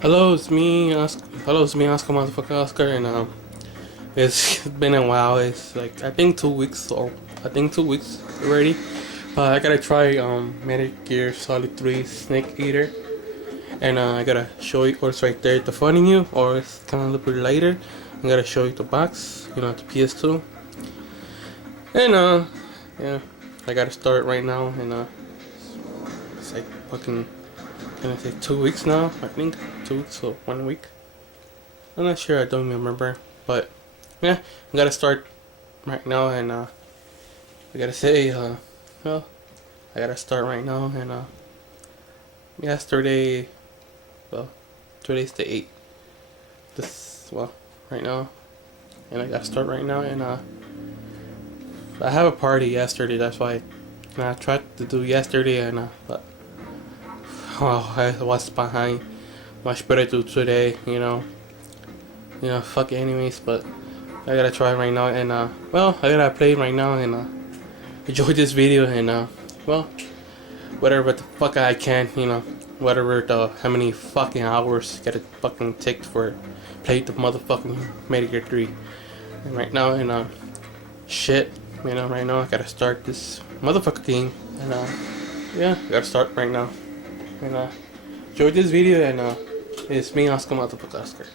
Hello, it's me, Oscar, motherfucker Oscar, and it's been a while. It's like I think 2 weeks, or I think 2 weeks already. But I gotta try Metal Gear Solid 3 Snake Eater, and I gotta show you, or it's right there at the front of you, or it's kind of a little bit later. I gotta show you the box, the ps2, and yeah, I gotta start right now, and it's like fucking, can I say 2 weeks now? I think 2 weeks or 1 week. I'm not sure. I don't remember. But yeah, I gotta start right now, and I gotta say, well, I gotta start right now, and yesterday, well, today's the 8th. Right now, and I gotta start right now, and I have a party yesterday. That's why I tried to do yesterday, and but I was behind. Much better to do today, fuck enemies, but I gotta try right now, and well, I gotta play right now, and enjoy this video, and well, whatever the fuck I can, whatever the how many fucking hours get it fucking take for play the motherfucking Metal Gear 3, and right now, and shit, right now I gotta start this motherfucking game, and yeah, I gotta start right now, and enjoy this video, and it's me, Oscar motherfucker Oscar.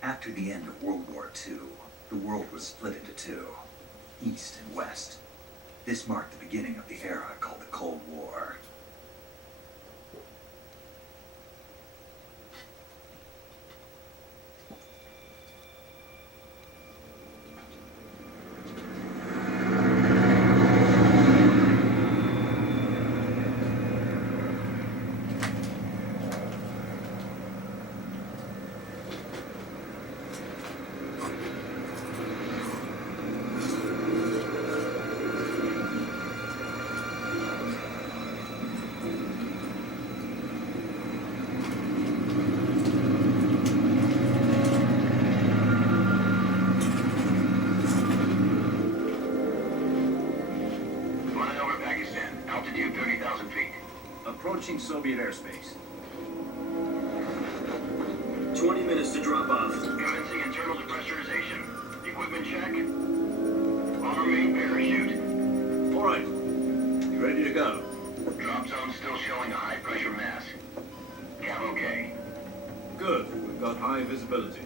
After the end of World War II, the world was split into two, East and West. This marked the beginning of the era called the Cold War. Altitude 30,000 feet. Approaching Soviet airspace. 20 minutes to drop off. Commencing internal depressurization. Equipment check. Arm main parachute. All right. You ready to go? Drop zone still showing a high pressure mass. Cap okay. Good. We've got high visibility.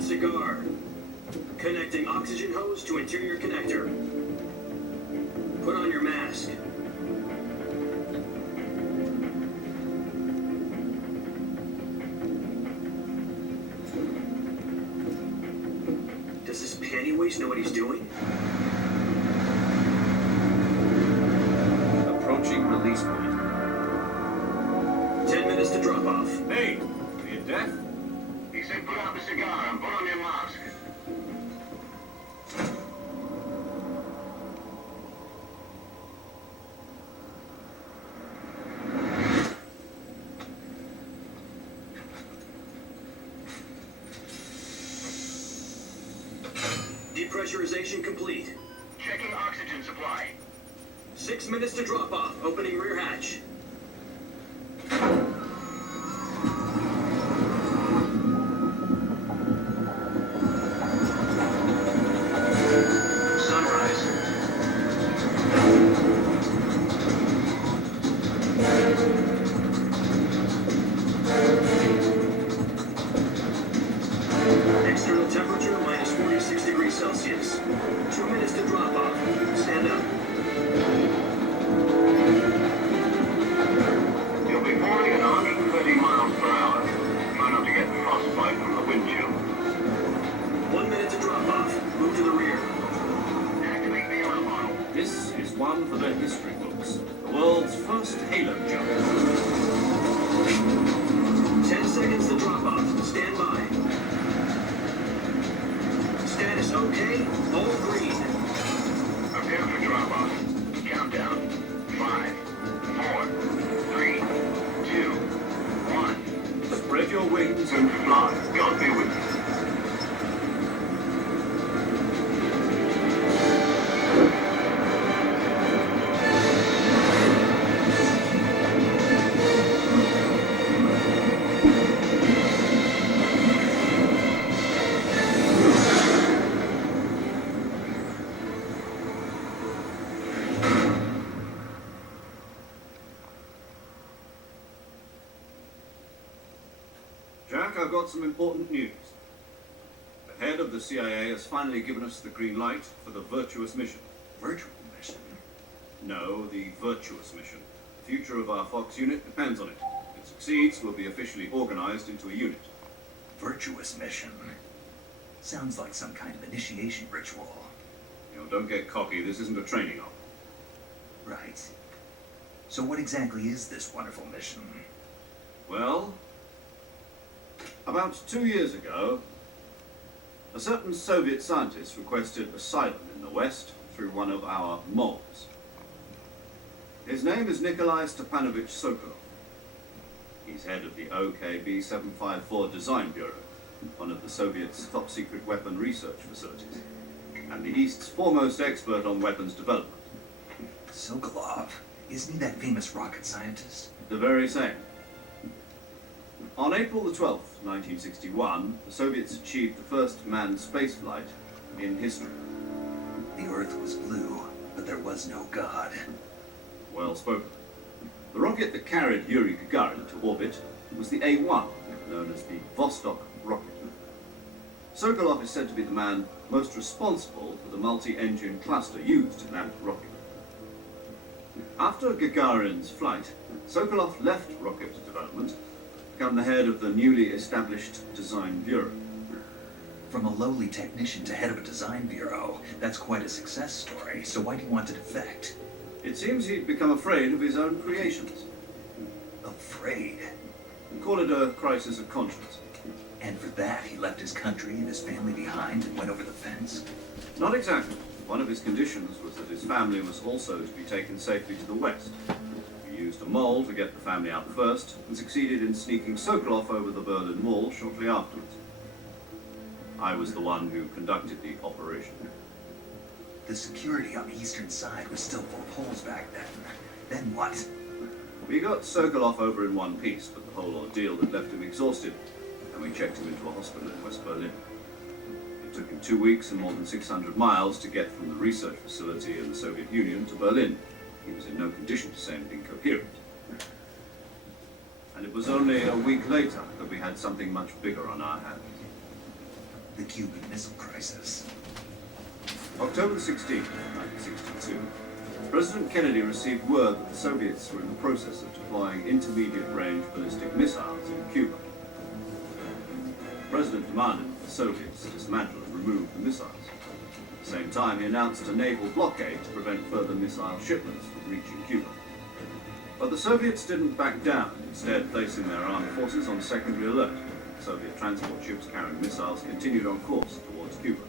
Cigar. Connecting oxygen hose to interior connector. Put on your mask. Does this panty waste know what he's doing? Approaching release point. 10 minutes to drop off. Hey, are you deaf? He said put out the cigar and put on your mask. Depressurization complete. Checking oxygen supply. 6 minutes to drop off. Opening rear hatch. External temperature minus 46 degrees Celsius. 2 minutes to drop off. Stand up. one for the history books. The world's first halo jump. 10 seconds to drop off. Stand by. Status okay. All green. Prepare for drop-off. Countdown. 5, 4, 3, 2, 1. Spread your wings And fly. God be with you. Jack, I've got some important news. The head of the CIA has finally given us the green light for the virtuous mission. Virtual mission? No, the virtuous mission. The future of our Fox unit depends on it. If it succeeds, we'll be officially organized into a unit. Virtuous mission? Sounds like some kind of initiation ritual. You know, don't get cocky. This isn't a training op. Right. So what exactly is this wonderful mission? Well, about 2 years ago, a certain Soviet scientist requested asylum in the West through one of our moles. His name is Nikolai Stepanovich Sokolov. He's head of the OKB 754 Design Bureau, one of the Soviets' top-secret weapon research facilities, and the East's foremost expert on weapons development. Sokolov? Isn't he that famous rocket scientist? The very same. On April the 12th, 1961, the Soviets achieved the first manned spaceflight in history. The Earth was blue, but there was no God. Well spoken. The rocket that carried Yuri Gagarin to orbit was the A-1, known as the Vostok rocket. Sokolov is said to be the man most responsible for the multi-engine cluster used in that rocket. After Gagarin's flight, Sokolov left rocket development to become the head of the newly established Design Bureau. From a lowly technician to head of a design bureau, that's quite a success story. So why do you want to defect? It seems he'd become afraid of his own creations. Afraid? Call it a crisis of conscience. And for that, he left his country and his family behind and went over the fence? Not exactly. One of his conditions was that his family was also to be taken safely to the West. He used a mole to get the family out first and succeeded in sneaking Sokolov over the Berlin Wall shortly afterwards. I was the one who conducted the operation. The security on the eastern side was still full of holes back then. Then what? We got Sokolov over in one piece, but the whole ordeal had left him exhausted, and we checked him into a hospital in West Berlin. It took him 2 weeks and more than 600 miles to get from the research facility in the Soviet Union to Berlin. He was in no condition to say anything coherent. And it was only a week later that we had something much bigger on our hands. The Cuban Missile Crisis. October 16, 1962, President Kennedy received word that the Soviets were in the process of deploying intermediate-range ballistic missiles in Cuba. The President demanded that the Soviets dismantle and remove the missiles. At the same time, he announced a naval blockade to prevent further missile shipments from reaching Cuba. But the Soviets didn't back down, instead placing their armed forces on secondary alert. Soviet transport ships carrying missiles continued on course towards Cuba.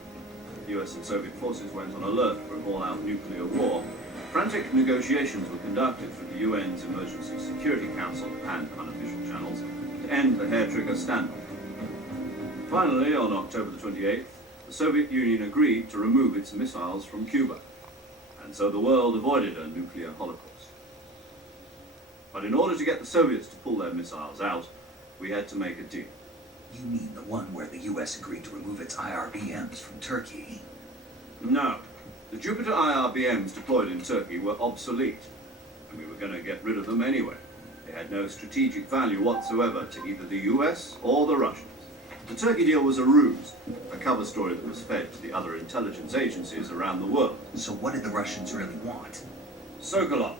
US and Soviet forces went on alert for an all-out nuclear war. Frantic negotiations were conducted through the UN's Emergency Security Council and unofficial channels to end the hair-trigger standoff. Finally, on October the 28th, the Soviet Union agreed to remove its missiles from Cuba, and so the world avoided a nuclear holocaust. But in order to get the Soviets to pull their missiles out, we had to make a deal. You mean the one where the US agreed to remove its IRBMs from Turkey? No. The Jupiter IRBMs deployed in Turkey were obsolete, and we were going to get rid of them anyway. They had no strategic value whatsoever to either the US or the Russians. The Turkey deal was a ruse, a cover story that was fed to the other intelligence agencies around the world. So what did the Russians really want? Sokolov.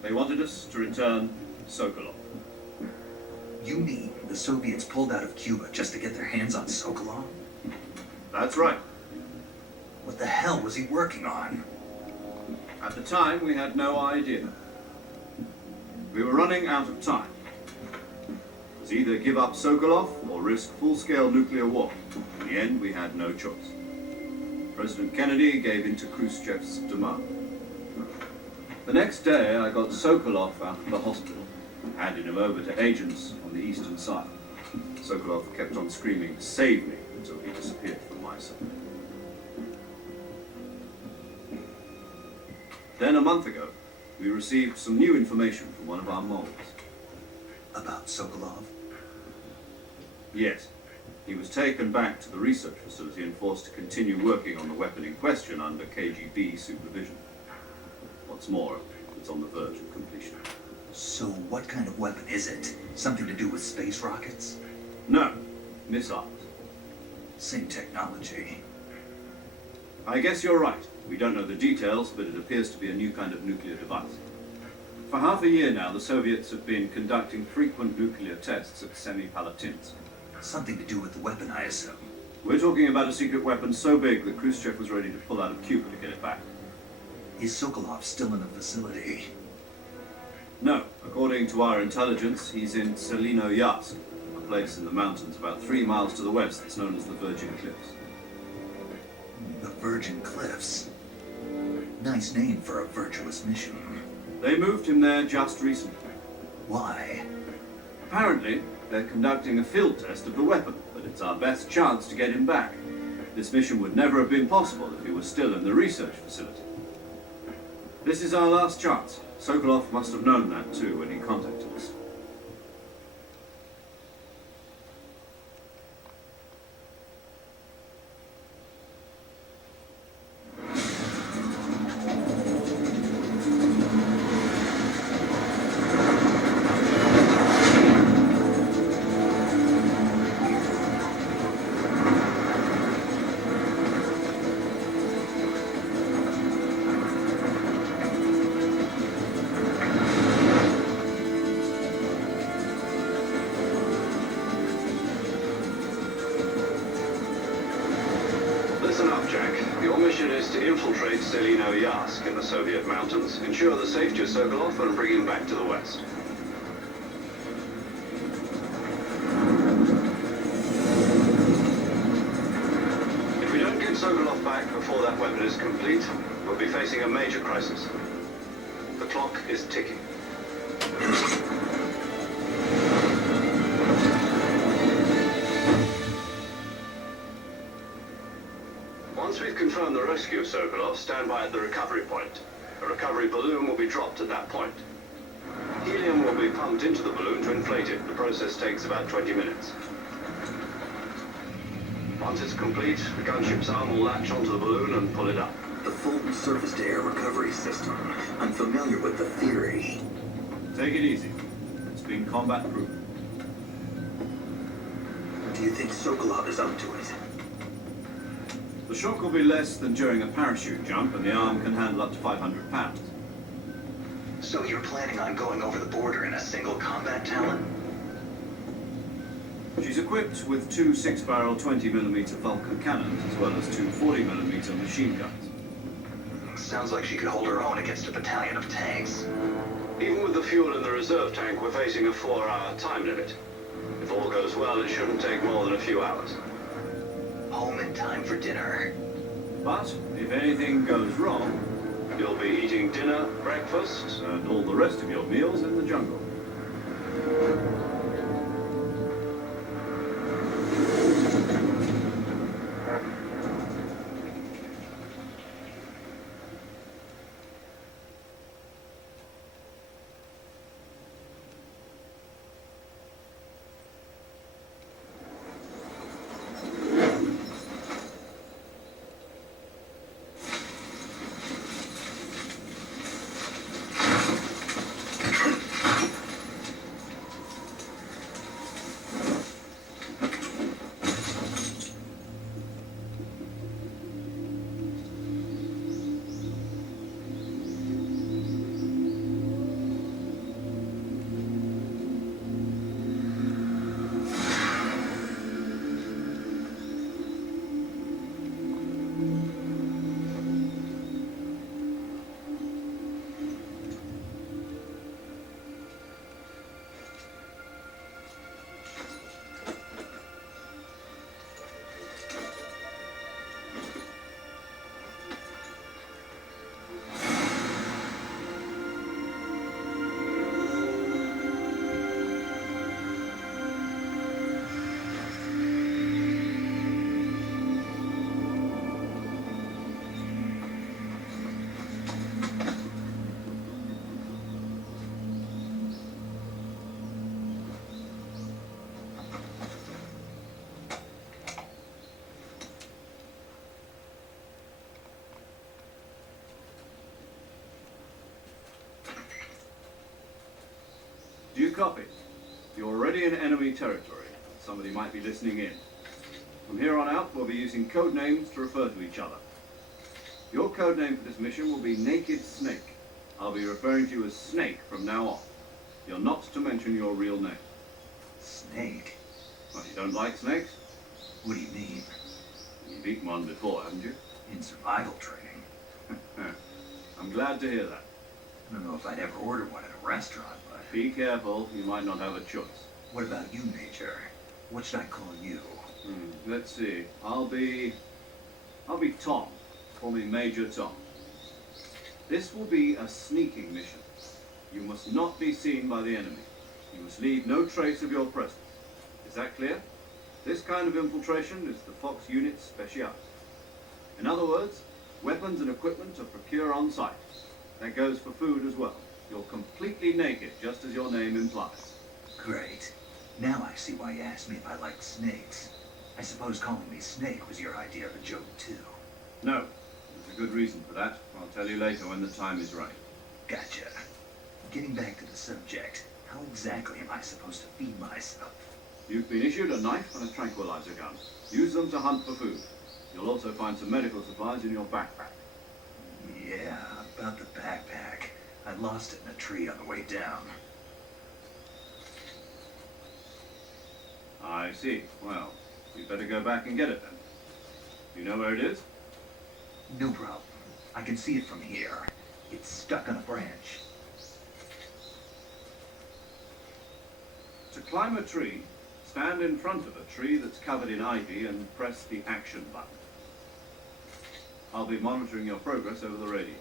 They wanted us to return Sokolov. You mean the Soviets pulled out of Cuba just to get their hands on Sokolov? That's right. What the hell was he working on? At the time, we had no idea. We were running out of time. It was either give up Sokolov or risk full-scale nuclear war. In the end, we had no choice. President Kennedy gave in to Khrushchev's demand. The next day, I got Sokolov out of the hospital and handed him over to agents on the eastern side. Sokolov kept on screaming, "Save me," until he disappeared from my sight. Then, a month ago, we received some new information from one of our moles. About Sokolov? Yes. He was taken back to the research facility and forced to continue working on the weapon in question under KGB supervision. What's more, it's on the verge of completion. So what kind of weapon is it? Something to do with space rockets? No, missiles. Same technology. I guess you're right. We don't know the details, but it appears to be a new kind of nuclear device. For half a year now, the Soviets have been conducting frequent nuclear tests at Semipalatinsk. Something to do with the weapon, I assume. We're talking about a secret weapon so big that Khrushchev was ready to pull out of Cuba to get it back. Is Sokolov still in the facility? No, according to our intelligence, he's in Selino-Yarsk, a place in the mountains about 3 miles to the west that's known as the Virgin Cliffs. The Virgin Cliffs. Nice name for a virtuous mission. They moved him there just recently. Why? Apparently, they're conducting a field test of the weapon, but it's our best chance to get him back. This mission would never have been possible if he was still in the research facility. This is our last chance. Sokolov must have known that too when he contacted us. Listen up, Jack. Your mission is to infiltrate Selino-Yarsk in the Soviet mountains, ensure the safety of Sokolov, and bring him back to the West. If we don't get Sokolov back before that weapon is complete, we'll be facing a major crisis. The clock is ticking. Once we've confirmed the rescue of Sokolov, stand by at the recovery point. A recovery balloon will be dropped at that point. Helium will be pumped into the balloon to inflate it. The process takes about 20 minutes. Once it's complete, the gunship's arm will latch onto the balloon and pull it up. The full surface-to-air recovery system. I'm familiar with the theory. Take it easy. It's been combat-proven. Do you think Sokolov is up to it? The shock will be less than during a parachute jump, and the arm can handle up to 500 pounds. So you're planning on going over the border in a single combat Talon? She's equipped with 2 6-barrel 20mm Vulcan cannons, as well as 2 40mm machine guns. Sounds like she could hold her own against a battalion of tanks. Even with the fuel in the reserve tank, we're facing a 4-hour time limit. If all goes well, it shouldn't take more than a few hours. Home in time for dinner. But if anything goes wrong, You'll be eating dinner, breakfast, and all the rest of your meals in the jungle. Do you copy? You're already in enemy territory. Somebody might be listening in. From here on out, we'll be using code names to refer to each other. Your code name for this mission will be Naked Snake. I'll be referring to you as Snake from now on. You're not to mention your real name. Snake? Well, you don't like snakes? What do you mean? You've eaten one before, haven't you? In survival training? I'm glad to hear that. I don't know if I'd ever order one at a restaurant, but... Be careful, you might not have a choice. What about you, Major? What should I call you? Let's see. I'll be Tom. Call me Major Tom. This will be a sneaking mission. You must not be seen by the enemy. You must leave no trace of your presence. Is that clear? This kind of infiltration is the Fox unit's speciality. In other words, weapons and equipment are procured on site. That goes for food as well. You're completely naked, just as your name implies. Great. Now I see why you asked me if I liked snakes. I suppose calling me Snake was your idea of a joke, too. No. There's a good reason for that. I'll tell you later when the time is right. Gotcha. Getting back to the subject, how exactly am I supposed to feed myself? You've been issued a knife and a tranquilizer gun. Use them to hunt for food. You'll also find some medical supplies in your backpack. Yeah, about the backpack. I lost it in a tree on the way down. I see. Well, you'd better go back and get it then. You know where it is? No problem. I can see it from here. It's stuck on a branch. To climb a tree, stand in front of a tree that's covered in ivy and press the action button. I'll be monitoring your progress over the radio.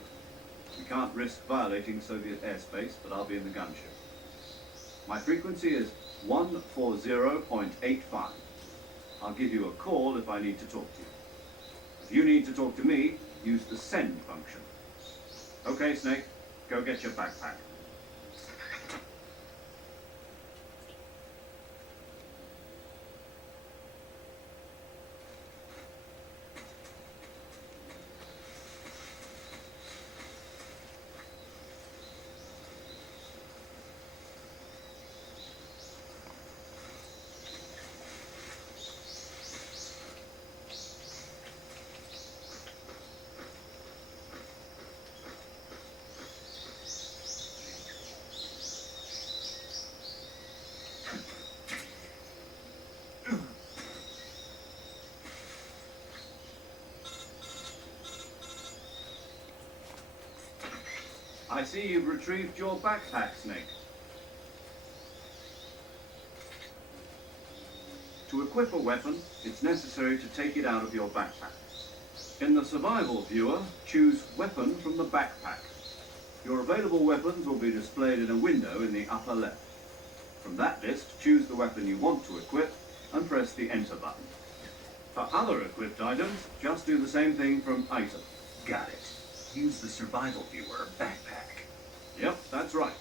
We can't risk violating Soviet airspace, but I'll be in the gunship. My frequency is 140.85. I'll give you a call if I need to talk to you. If you need to talk to me, use the send function. Okay, Snake, go get your backpack. I see you've retrieved your backpack, Snake. To equip a weapon, it's necessary to take it out of your backpack. In the survival viewer, choose Weapon from the backpack. Your available weapons will be displayed in a window in the upper left. From that list, choose the weapon you want to equip and press the Enter button. For other equipped items, just do the same thing from Item. Got it. Use the survival viewer backpack. Yep, that's right.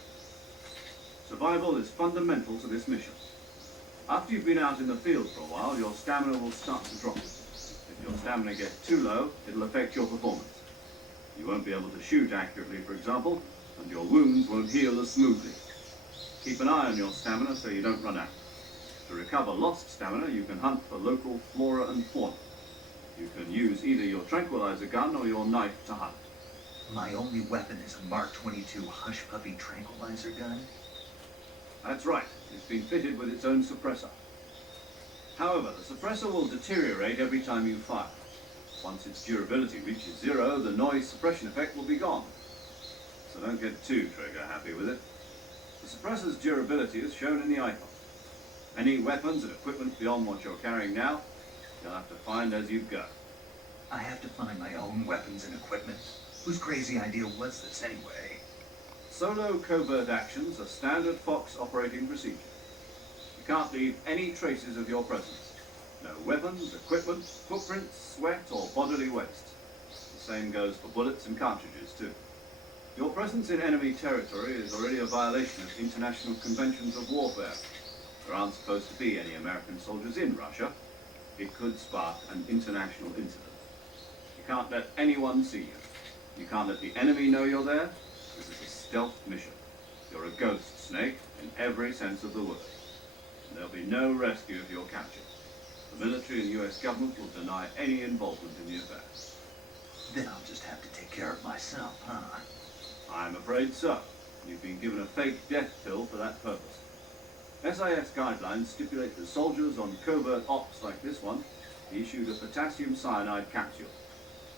Survival is fundamental to this mission. After you've been out in the field for a while, your stamina will start to drop. If your stamina gets too low, it'll affect your performance. You won't be able to shoot accurately, for example, and your wounds won't heal as smoothly. Keep an eye on your stamina so you don't run out. To recover lost stamina, you can hunt for local flora and fauna. You can use either your tranquilizer gun or your knife to hunt. My only weapon is a Mark 22 Hush Puppy tranquilizer gun? That's right. It's been fitted with its own suppressor. However, the suppressor will deteriorate every time you fire. Once its durability reaches 0, the noise suppression effect will be gone. So don't get too trigger happy with it. The suppressor's durability is shown in the icon. Any weapons and equipment beyond what you're carrying now, you'll have to find as you go. I have to find my own weapons and equipment? Whose crazy idea was this anyway? Solo covert actions are standard Fox operating procedure. You can't leave any traces of your presence. No weapons, equipment, footprints, sweat, or bodily waste. The same goes for bullets and cartridges, too. Your presence in enemy territory is already a violation of international conventions of warfare. There aren't supposed to be any American soldiers in Russia. It could spark an international incident. You can't let anyone see you. You can't let the enemy know you're there. This is a stealth mission. You're a ghost, Snake, in every sense of the word. And there'll be no rescue if you're captured. The military and US government will deny any involvement in the affair. Then I'll just have to take care of myself, huh? I'm afraid so. You've been given a fake death pill for that purpose. SIS guidelines stipulate that soldiers on covert ops like this one be issued a potassium cyanide capsule.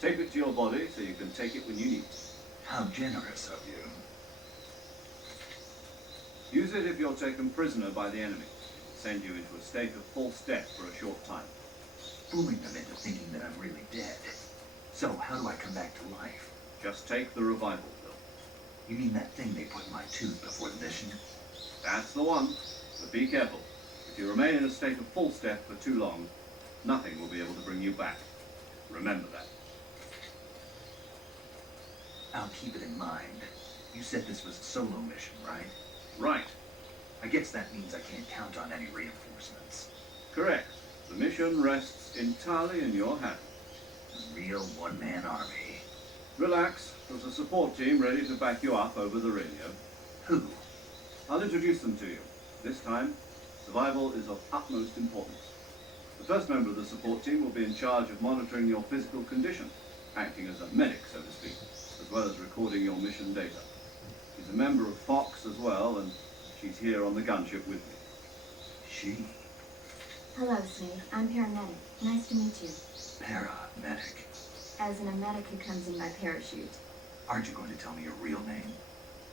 Tape it to your body so you can take it when you need it. How generous of you. Use it if you're taken prisoner by the enemy. Send you into a state of false death for a short time. Fooling them into thinking that I'm really dead. So how do I come back to life? Just take the revival pill. You mean that thing they put in my tooth before the mission? That's the one. But be careful. If you remain in a state of false death for too long, nothing will be able to bring you back. Remember that. I'll keep it in mind. You said this was a solo mission, right? Right. I guess that means I can't count on any reinforcements. Correct. The mission rests entirely in your hands. A real one-man army. Relax. There's a support team ready to back you up over the radio. Who? I'll introduce them to you. This time, survival is of utmost importance. The first member of the support team will be in charge of monitoring your physical condition, acting as a medic, so to speak, as well as recording your mission data. She's a member of Fox as well, and she's here on the gunship with me. She. Hello, Snake. I'm paramedic. Nice to meet you. Paramedic. As in a medic who comes in by parachute. Aren't you going to tell me your real name?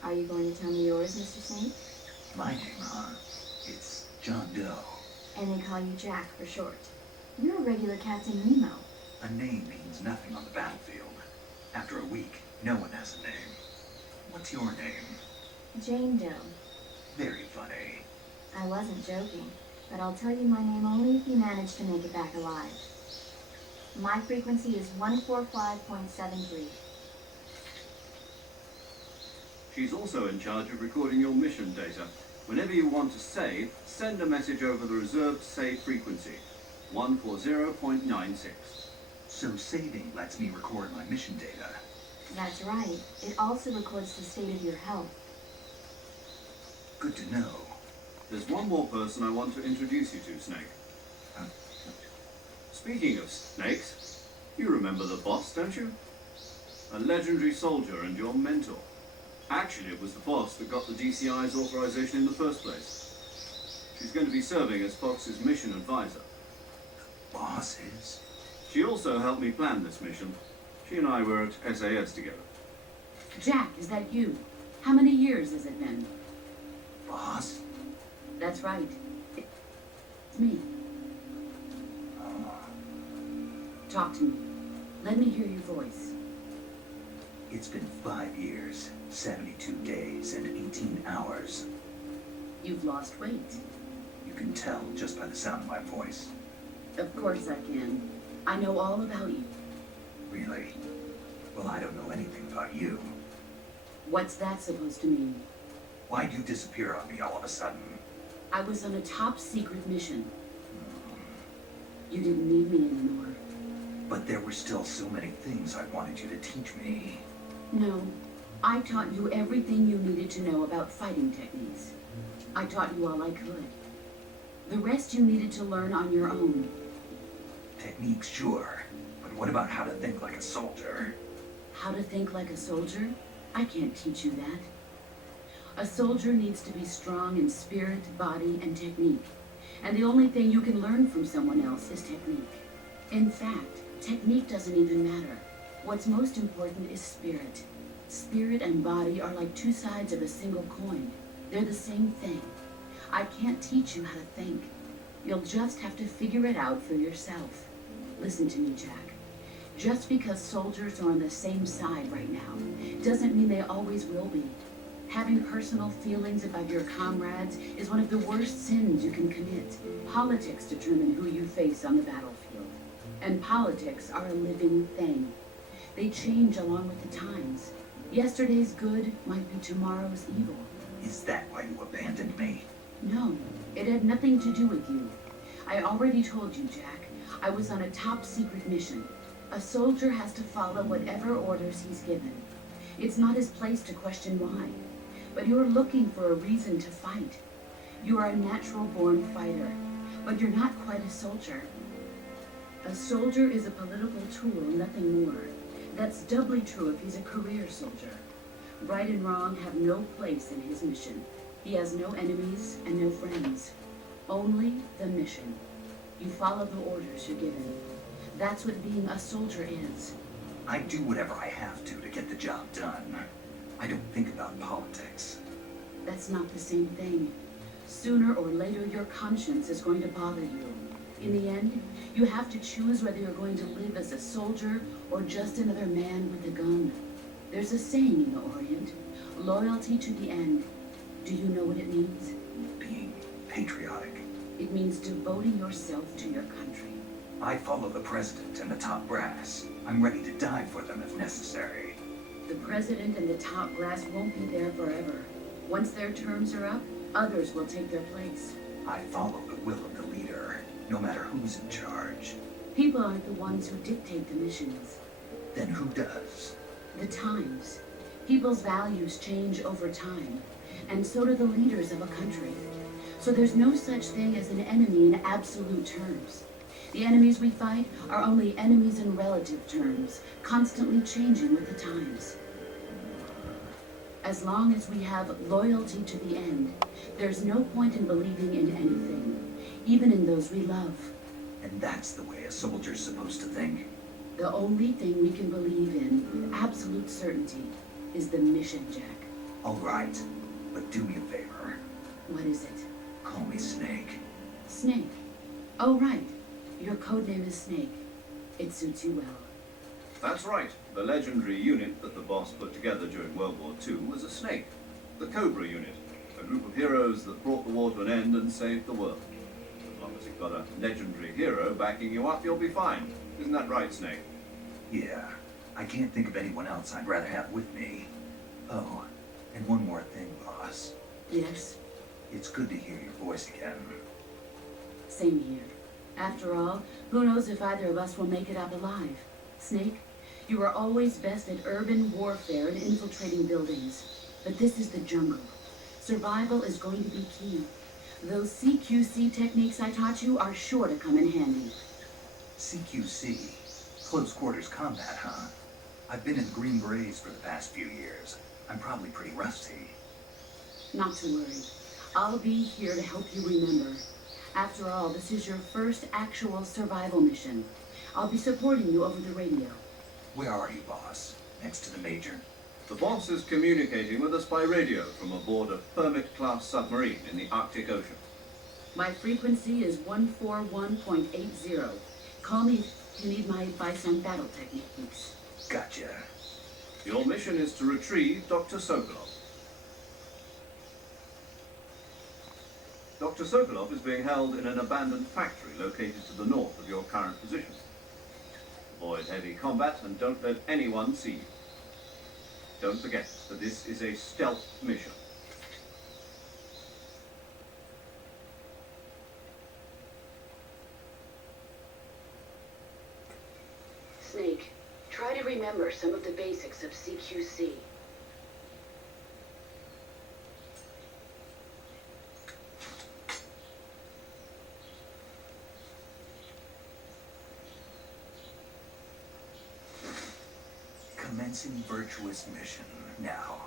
Are you going to tell me yours, Mr. Snake? My name, huh? It's John Doe. And they call you Jack for short. You're a regular Captain Nemo. A name means nothing on the battlefield. After a week, no one has a name. What's your name? Jane Doe. Very funny. I wasn't joking, but I'll tell you my name only if you manage to make it back alive. My frequency is 145.73. She's also in charge of recording your mission data. Whenever you want to save, send a message over the reserved save frequency, 140.96. So saving lets me record my mission data. That's right. It also records the state of your health. Good to know. There's one more person I want to introduce you to, Snake. Huh? Speaking of snakes, you remember the boss, don't you? A legendary soldier and your mentor. Actually, it was the boss that got the DCI's authorization in the first place. She's going to be serving as Fox's mission advisor. Bosses? She also helped me plan this mission. She and I were at SAS together. Jack, is that you? How many years has it been? Boss? That's right. It's me. Talk to me. Let me hear your voice. It's been 5 years, 72 days, and 18 hours. You've lost weight. You can tell just by the sound of my voice. Of course I can. I know all about you. Really? Well, I don't know anything about you. What's that supposed to mean? Why'd you disappear on me all of a sudden? I was on a top secret mission. You didn't need me anymore. But there were still so many things I wanted you to teach me. No. I taught you everything you needed to know about fighting techniques. I taught you all I could. The rest you needed to learn on your own. Techniques, sure. But what about how to think like a soldier? How to think like a soldier? I can't teach you that. A soldier needs to be strong in spirit, body, and technique. And the only thing you can learn from someone else is technique. In fact, technique doesn't even matter. What's most important is spirit. Spirit and body are like two sides of a single coin. They're the same thing. I can't teach you how to think. You'll just have to figure it out for yourself. Listen to me, Jack. Just because soldiers are on the same side right now doesn't mean they always will be. Having personal feelings about your comrades is one of the worst sins you can commit. Politics determine who you face on the battlefield. And politics are a living thing. They change along with the times. Yesterday's good might be tomorrow's evil. Is that why you abandoned me? No, it had nothing to do with you. I already told you, Jack. I was on a top secret mission. A soldier has to follow whatever orders he's given. It's not his place to question why. but you're looking for a reason to fight. You are a natural-born fighter, but you're not quite a soldier. A soldier is a political tool, nothing more. That's doubly true if he's a career soldier. Right and wrong have no place in his mission. He has no enemies and no friends. Only the mission. You follow the orders you're given. That's what being a soldier is. I do whatever I have to get the job done. I don't think about politics. That's not the same thing. Sooner or later, your conscience is going to bother you. In the end, you have to choose whether you're going to live as a soldier or just another man with a gun. There's a saying in the Orient, loyalty to the end. Do you know what it means? Being patriotic. It means devoting yourself to your country. I follow the president and the top brass. I'm ready to die for them if necessary. The president and the top brass won't be there forever. Once their terms are up, others will take their place. I follow the will of the leader, no matter who's in charge. People aren't the ones who dictate the missions. Then who does? The times. People's values change over time, and so do the leaders of a country. So there's no such thing as an enemy in absolute terms. The enemies we fight are only enemies in relative terms, constantly changing with the times. As long as we have loyalty to the end, there's no point in believing in anything, even in those we love. And that's the way a soldier's supposed to think. The only thing we can believe in with absolute certainty is the mission, Jack. All right, but do me a favor. What is it? Call me Snake. Snake. Oh, right. Your codename is Snake. It suits you well. That's right. The legendary unit that the boss put together during World War II was a snake. The Cobra unit. A group of heroes that brought the war to an end and saved the world. As long as you've got a legendary hero backing you up, you'll be fine. Isn't that right, Snake? Yeah, I can't think of anyone else I'd rather have with me. Oh, and one more thing, boss. Yes? It's good to hear your voice again. Same here. After all, who knows if either of us will make it out alive? Snake, you are always best at urban warfare and infiltrating buildings. But this is the jungle. Survival is going to be key. Those CQC techniques I taught you are sure to come in handy. CQC? Close quarters combat, huh? I've been in Green Berets for the past few years. I'm probably pretty rusty. Not to worry. I'll be here to help you remember. After all, this is your first actual survival mission. I'll be supporting you over the radio. Where are you, boss? Next to the major? The boss is communicating with us by radio from aboard a Permit-class submarine in the Arctic Ocean. My frequency is 141.80. Call me if you need my advice on battle techniques. Gotcha. Your mission is to retrieve Dr. Sokolov. Dr. Sokolov is being held in an abandoned factory located to the north of your current position. Avoid heavy combat and don't let anyone see you. Don't forget that this is a stealth mission. Snake, try to remember some of the basics of CQC. Commencing virtuous mission now.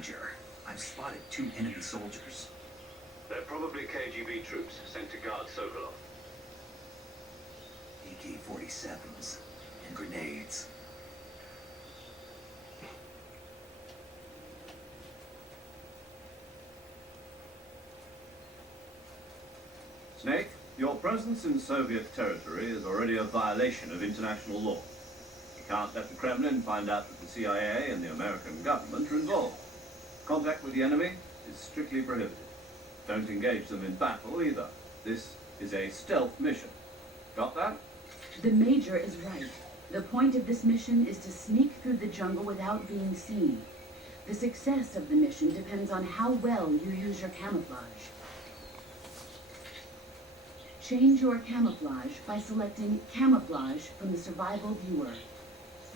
Major, I've spotted 2 enemy soldiers. They're probably KGB troops sent to guard Sokolov. AK-47s and grenades. Snake, your presence in Soviet territory is already a violation of international law. You can't let the Kremlin find out that the CIA and the American government are involved. Contact with the enemy is strictly prohibited. Don't engage them in battle either. This is a stealth mission. Got that? The Major is right. The point of this mission is to sneak through the jungle without being seen. The success of the mission depends on how well you use your camouflage. Change your camouflage by selecting Camouflage from the Survival Viewer.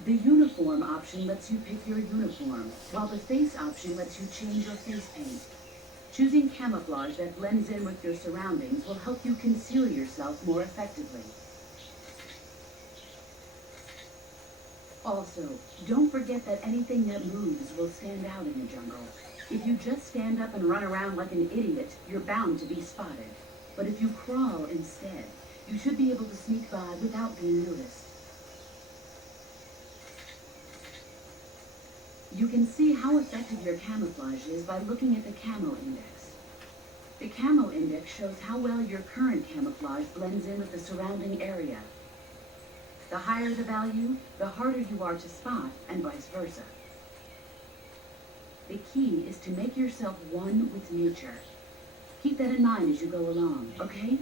The Uniform option lets you pick your uniform, while the Face option lets you change your face paint. Choosing camouflage that blends in with your surroundings will help you conceal yourself more effectively. Also, don't forget that anything that moves will stand out in the jungle. If you just stand up and run around like an idiot, you're bound to be spotted. But if you crawl instead, you should be able to sneak by without being noticed. You can see how effective your camouflage is by looking at the camo index. The camo index shows how well your current camouflage blends in with the surrounding area. The higher the value, the harder you are to spot, and vice versa. The key is to make yourself one with nature. Keep that in mind as you go along, okay?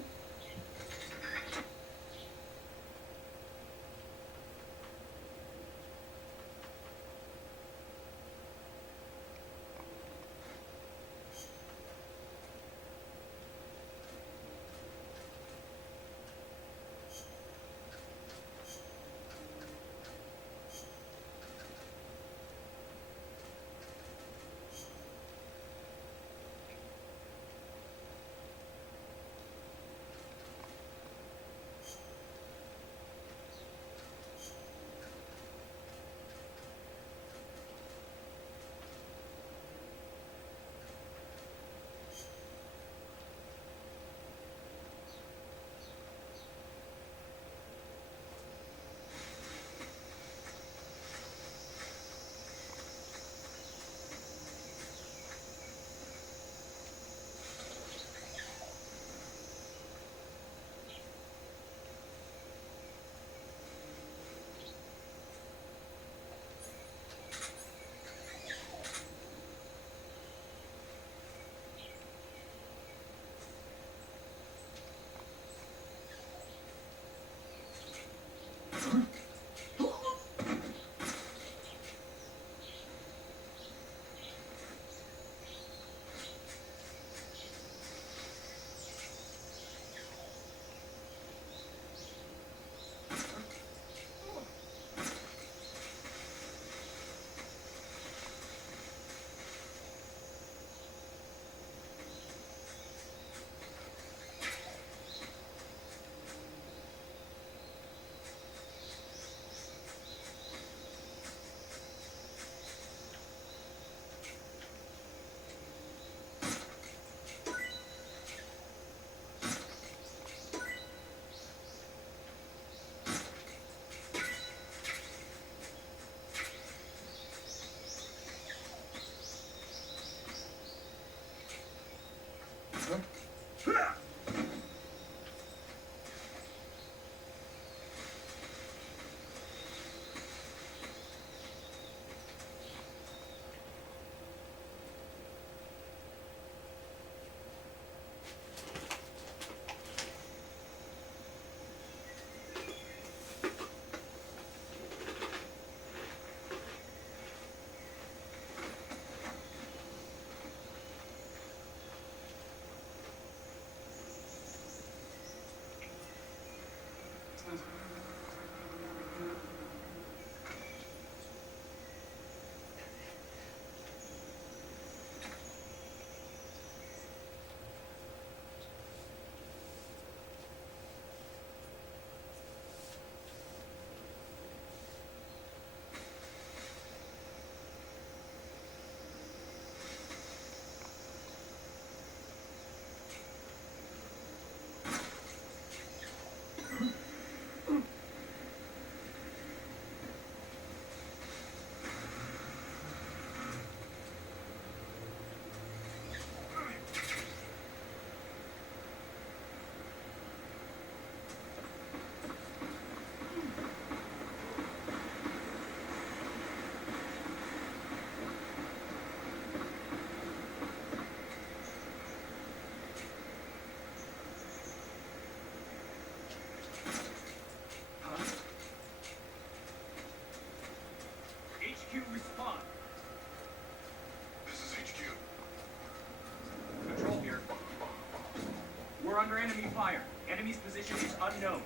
fire. Enemy's position is unknown.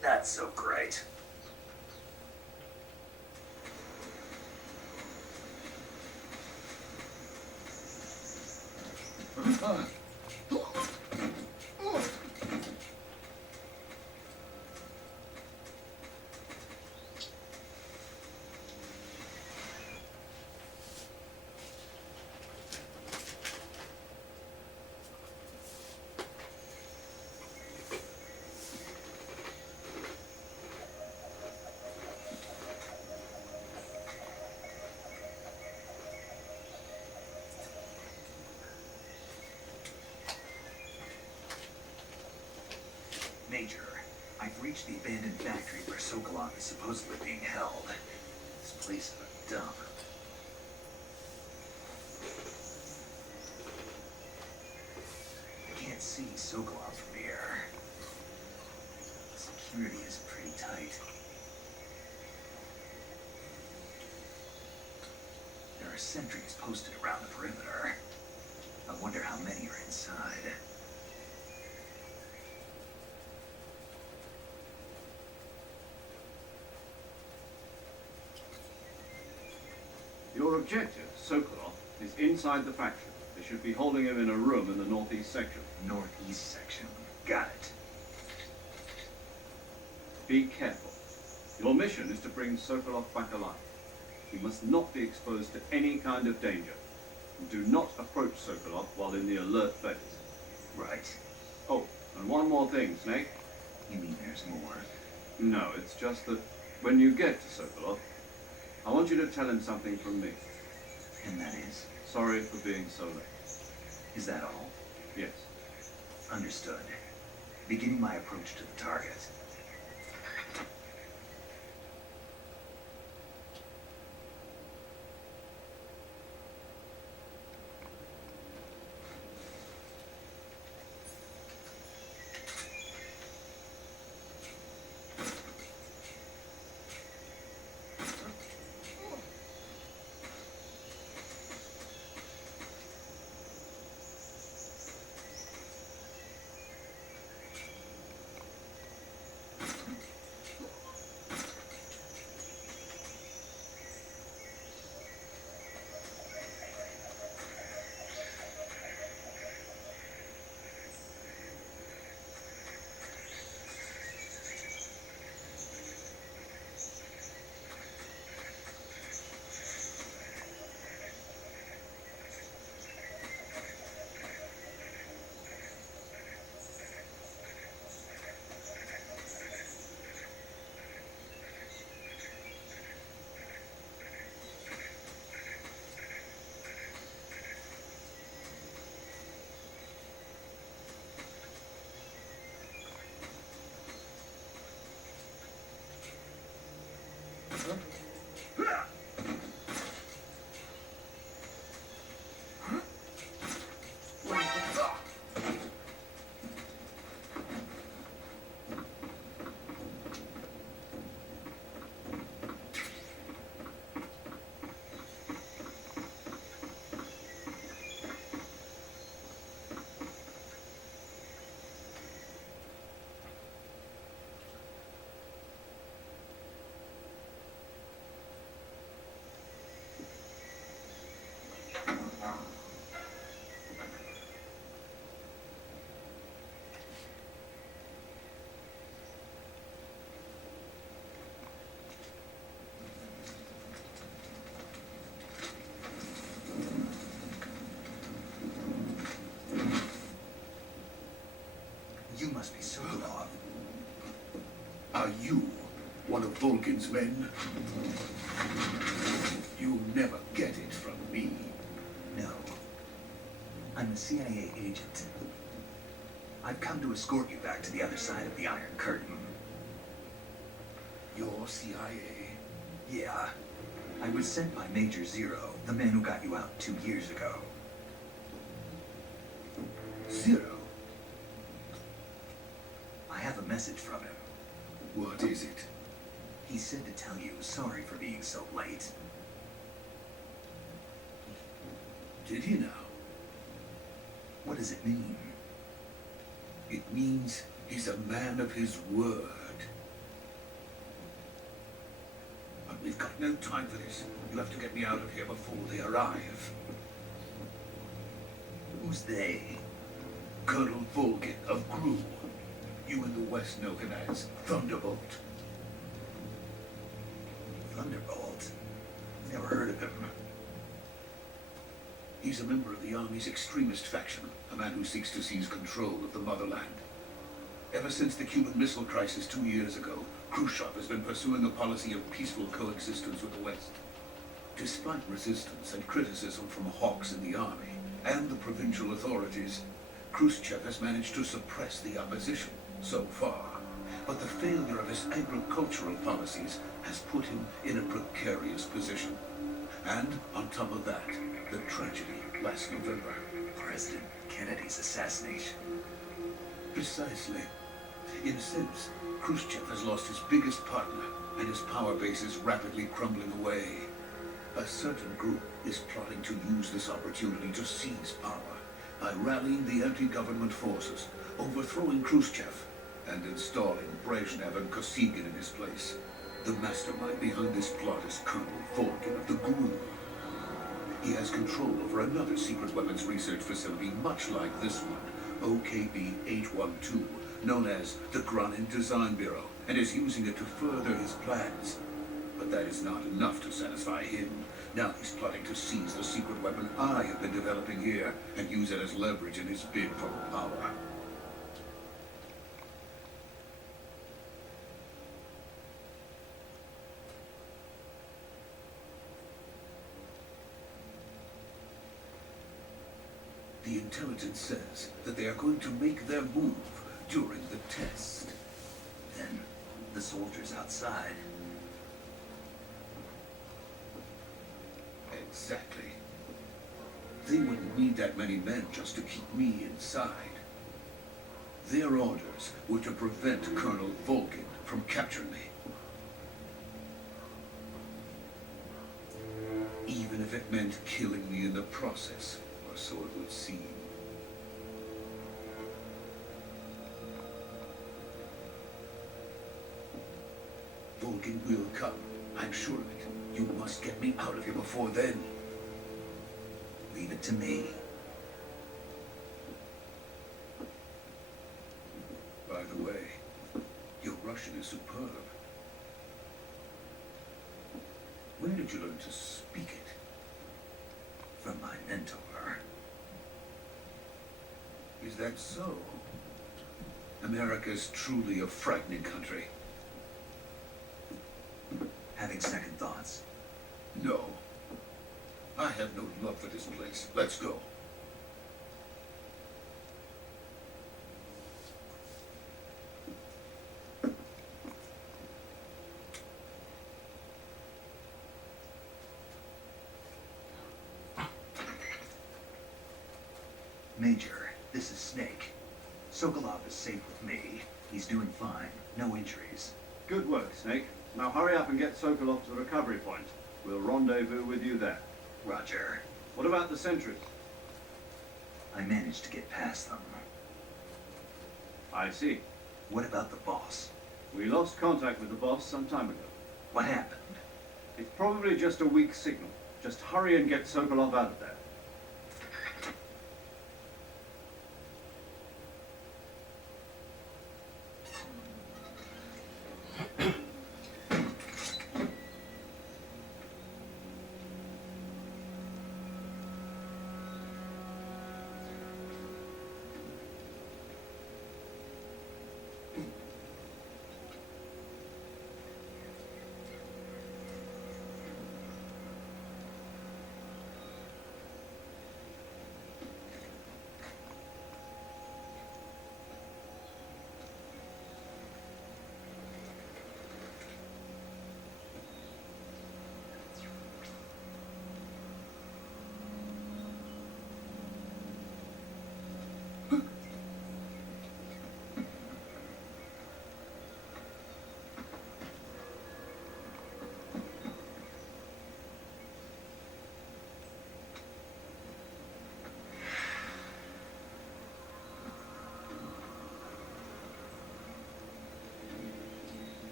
That's so great. Major, I've reached the abandoned factory where Sokolov is supposedly being held. This place is a dump. I can't see Sokolov from here. Security is pretty tight. There are sentries posted around the perimeter. I wonder how many are inside. Your objective, Sokolov, is inside the factory. They should be holding him in a room in the northeast section. Northeast section. Got it. Be careful. Your mission is to bring Sokolov back alive. He must not be exposed to any kind of danger. And do not approach Sokolov while in the alert phase. Right. Oh, and one more thing, Snake. You mean there's more? No, it's just that when you get to Sokolov, I want you to tell him something from me. And that is? Sorry for being so late. Is that all? Yes. Understood. Beginning my approach to the target. You must be Sokolov. Are you one of Vulcan's men? You'll never get it from me. No. I'm a CIA agent. I've come to escort you back to the other side of the Iron Curtain. Your CIA? Yeah. I was sent by Major Zero, the man who got you out 2 years ago. Zero? I have a message from him. What is it? He said to tell you sorry for being so late. Did he now? What does it mean? It means he's a man of his word. But we've got no time for this. You have to get me out of here before they arrive. Who's they? Colonel Volgin of Gru. You in the West know him as Thunderbolt. Thunderbolt? Never heard of him. He's a member of the Army's extremist faction, a man who seeks to seize control of the motherland. Ever since the Cuban Missile Crisis 2 years ago, Khrushchev has been pursuing a policy of peaceful coexistence with the West. Despite resistance and criticism from hawks in the army and the provincial authorities, Khrushchev has managed to suppress the opposition so far. But the failure of his agricultural policies has put him in a precarious position. And on top of that, the tragedy last November. President Kennedy's assassination. Precisely. In a sense, Khrushchev has lost his biggest partner, and his power base is rapidly crumbling away. A certain group is plotting to use this opportunity to seize power by rallying the anti-government forces, overthrowing Khrushchev, and installing Brezhnev and Kosygin in his place. The mastermind behind this plot is Colonel Volgin of the GRU. He has control over another secret weapons research facility much like this one, OKB-812, known as the Granin Design Bureau, and is using it to further his plans. But that is not enough to satisfy him. Now he's plotting to seize the secret weapon I have been developing here and use it as leverage in his bid for power. The intelligence says that they are going to make their move during the test. Then, the soldiers outside. Exactly. They wouldn't need that many men just to keep me inside. Their orders were to prevent Colonel Volgin from capturing me. Even if it meant killing me in the process, or so it would seem. Volgin will come. I'm sure of it. You must get me out of here before then. Leave it to me. By the way, your Russian is superb. When did you learn to speak it? From my mentor. Is that so? America is truly a frightening country. Having second thoughts. No. I have no love for this place. Let's go. Major, this is Snake. Sokolov is safe with me. He's doing fine. No injuries. Good work, Snake. Now hurry up and get Sokolov to the recovery point. We'll rendezvous with you there. Roger. What about the sentries? I managed to get past them. I see. What about the boss? We lost contact with the boss some time ago. What happened? It's probably just a weak signal. Just hurry and get Sokolov out of there.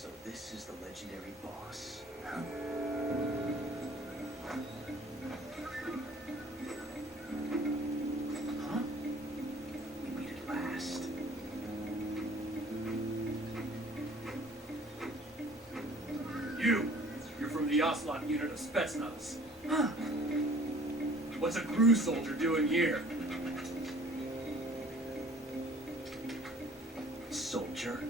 So this is the legendary boss. Huh? We meet at last. You're from the Ocelot unit of Spetsnaz. Huh. What's a crew soldier doing here? Soldier?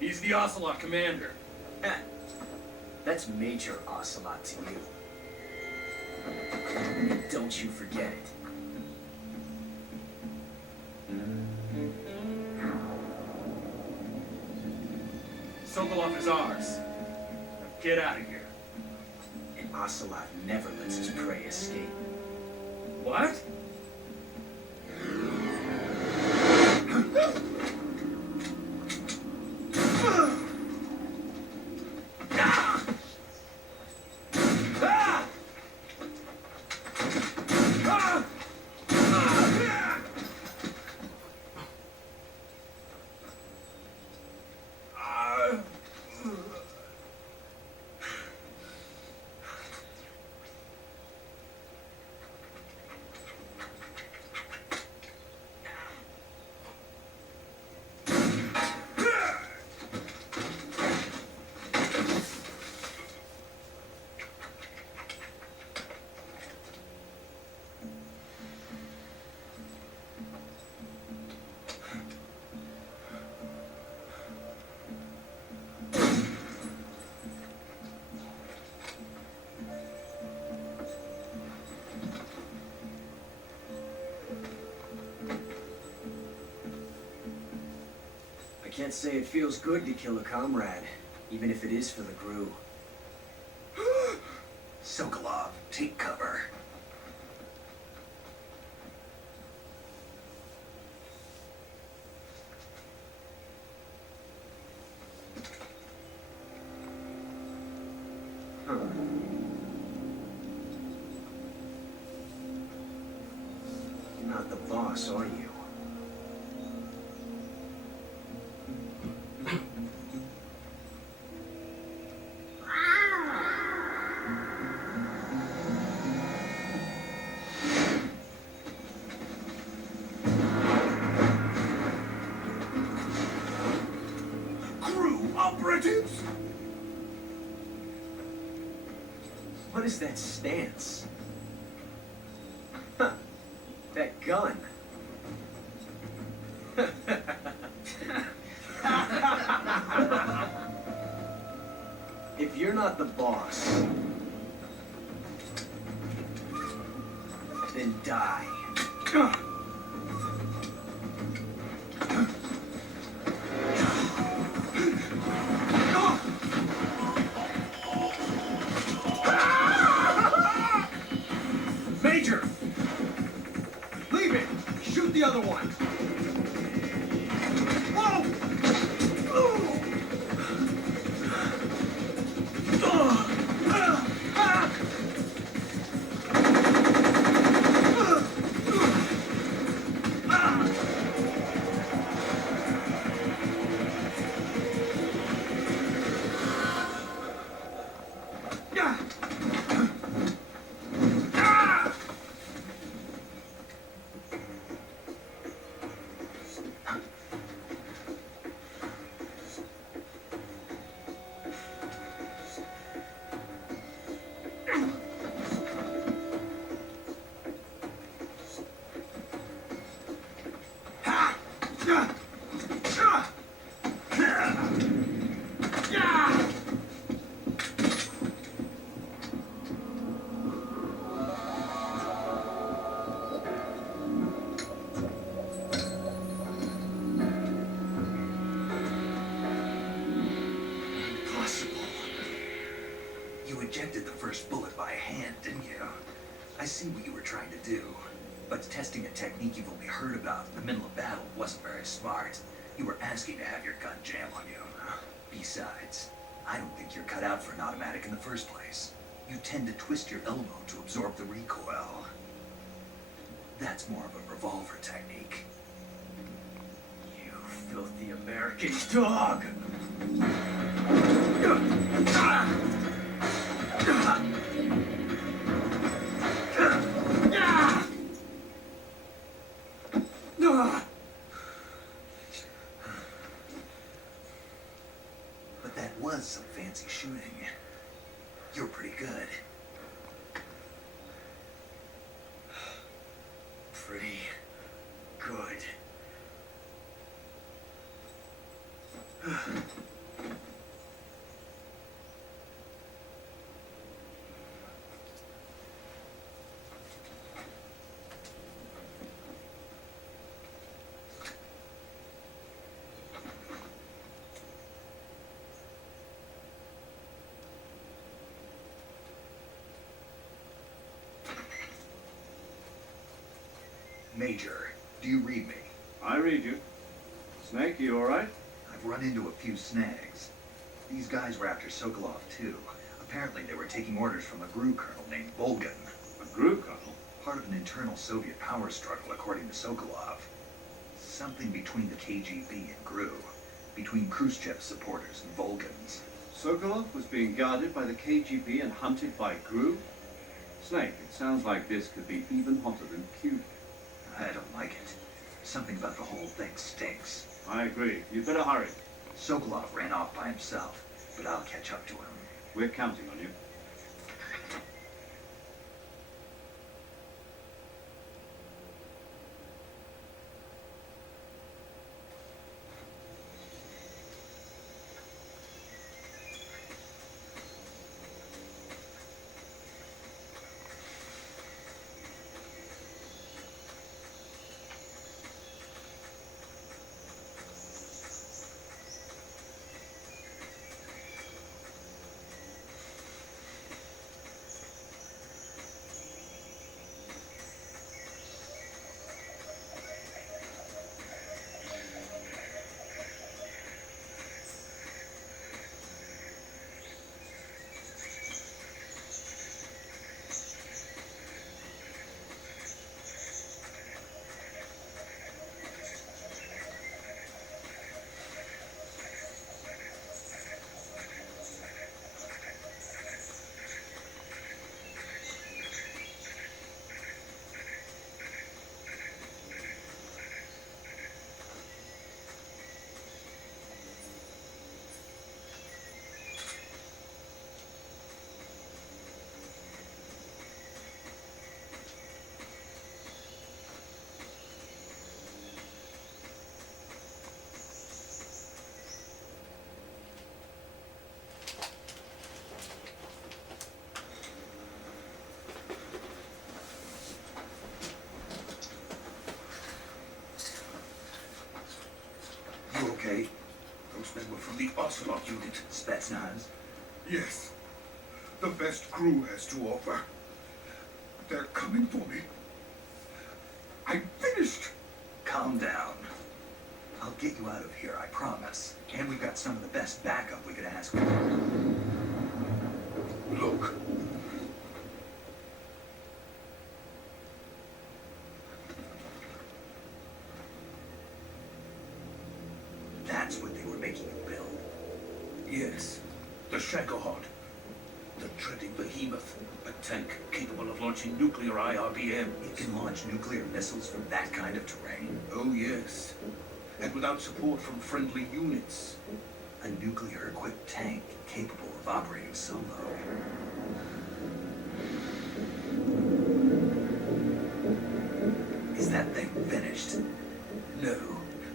He's the Ocelot commander. That's Major Ocelot to you. Don't you forget it. Sokolov is ours. Now get out of here. And Ocelot never lets his prey escape. What? I can't say it feels good to kill a comrade, even if it is for the crew. Sokolov, take cover. Huh. You're not the boss, are you? Crew operatives! What is that stance? Huh. That gun. If you're not the boss, then die. Major! Leave it! Shoot the other one! You ejected the first bullet by hand, didn't you? I see what you were trying to do. But testing a technique you've only heard about in the middle of battle wasn't very smart. You were asking to have your gun jam on you. Besides, I don't think you're cut out for an automatic in the first place. You tend to twist your elbow to absorb the recoil. That's more of a revolver technique. You filthy American dog! But that was some fancy shooting. You're pretty good. Pretty good. Major, do you read me? I read you. Snake, you alright? I've run into a few snags. These guys were after Sokolov too. Apparently they were taking orders from a GRU colonel named Volgan. A GRU colonel? Part of an internal Soviet power struggle, according to Sokolov. Something between the KGB and GRU. Between Khrushchev's supporters and Volgan's. Sokolov was being guarded by the KGB and hunted by GRU? Snake, it sounds like this could be even hotter than Cuba. I don't like it. Something about the whole thing stinks. I agree. You better hurry. Sokolov ran off by himself, but I'll catch up to him. We're counting on you. You okay? Those men were from the Ocelot unit. Spetsnaz? Yes. The best crew has to offer. They're coming for me. I'm finished. Calm down. I'll get you out of here, I promise. And we've got some of the best backup we could ask for. Look. That's what they were making you build. Yes. The Shagohod. The treading behemoth. A tank capable of launching nuclear IRBM. It can launch nuclear missiles from that kind of terrain. Oh, yes. And without support from friendly units. A nuclear-equipped tank capable of operating solo. Is that thing finished? No.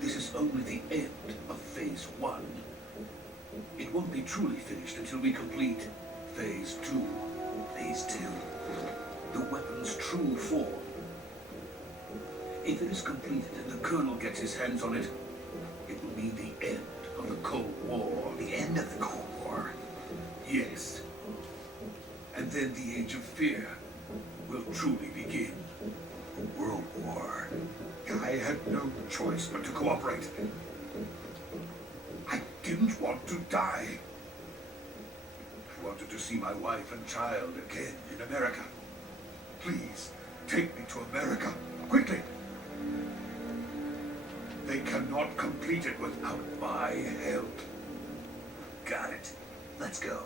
This is only the end of Phase 1. It won't be truly finished until we complete Phase 2. Phase 2? The weapon's true form. If it is completed and the Colonel gets his hands on it, it will mean the end of the Cold War. The end of the Cold War? Yes. And then the Age of Fear will truly begin. A world war? I had no choice but to cooperate. I didn't want to die. wanted to see my wife and child again in America. Please, take me to America, quickly. They cannot complete it without my help. Got it. Let's go.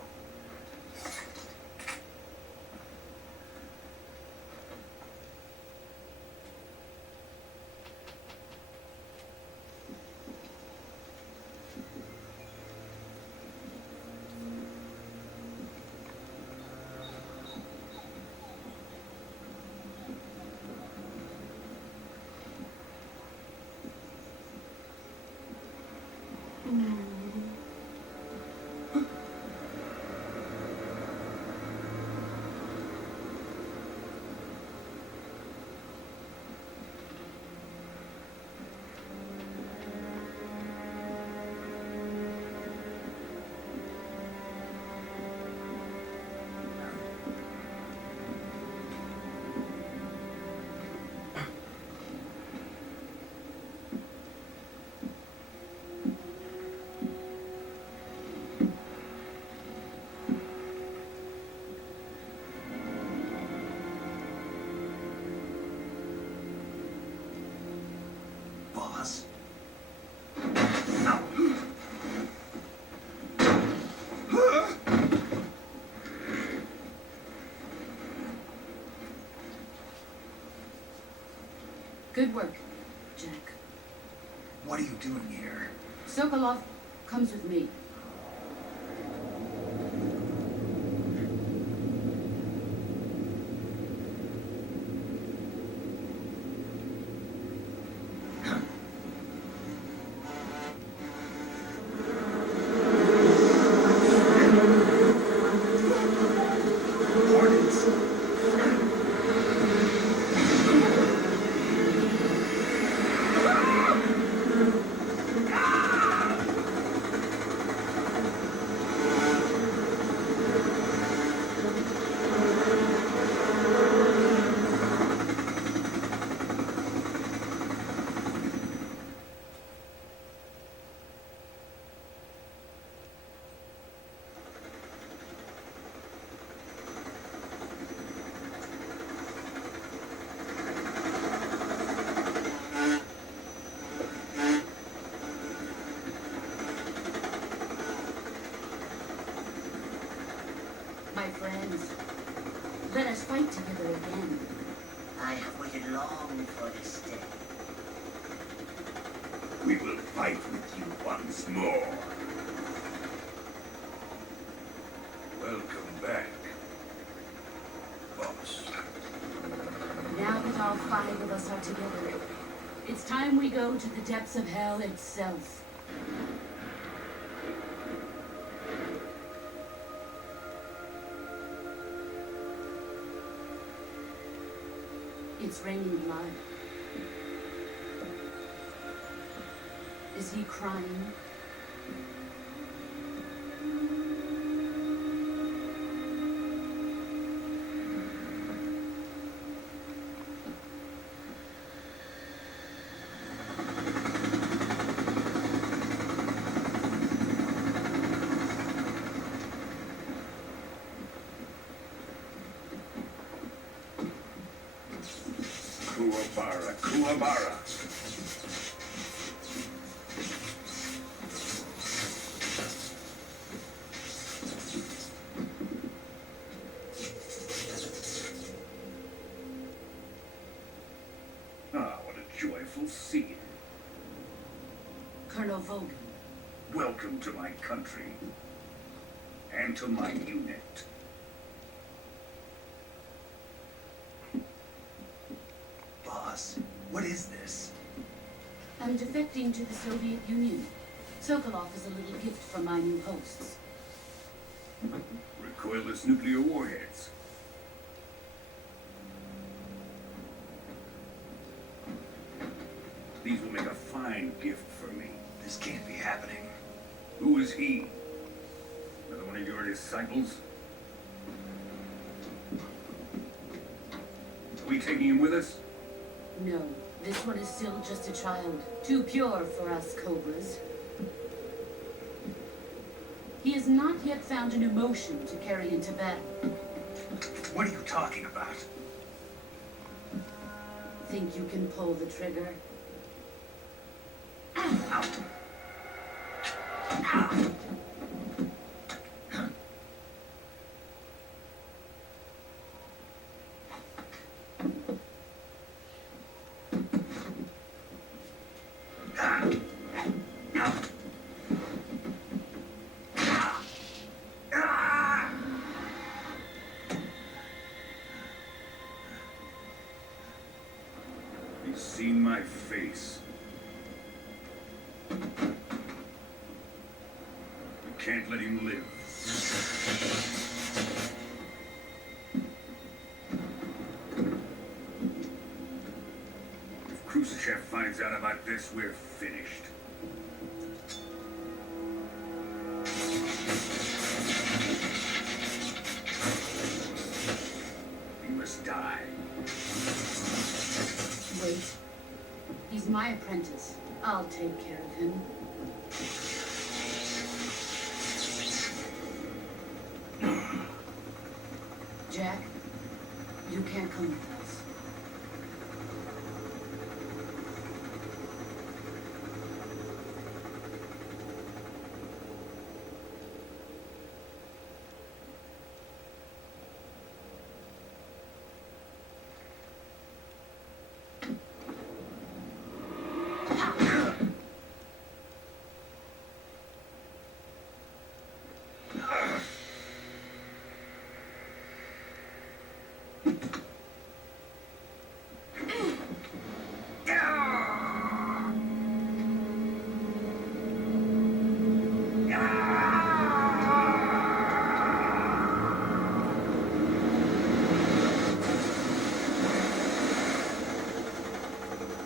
Boss? Good work, Jack. What are you doing here? Sokolov comes with me. Hornets. My friends, let us fight together again. I have waited long for this day. We will fight with you once more. Welcome back, boss. Now that all 5 of us are together, it's time we go to the depths of hell itself. It's raining blood. Is he crying? Kuwabara, Kuwabara. Ah, what a joyful scene. Colonel Vogan. Welcome to my country. And to my unit. Boss, what is this? I'm defecting to the Soviet Union. Sokolov is a little gift from my new hosts. Recoilless nuclear warheads. These will make a fine gift for me. This can't be happening. Who is he? Another one of your disciples? Are we taking him with us? No, this one is still just a child. Too pure for us Cobras. He is has not yet found an emotion to carry into battle. What are you talking about? Think you can pull the trigger? He's seen my face. We can't let him live. If Khrushchev finds out about this, we're finished. He must die. Wait. He's my apprentice. I'll take care of him. Jack, you can't come with us.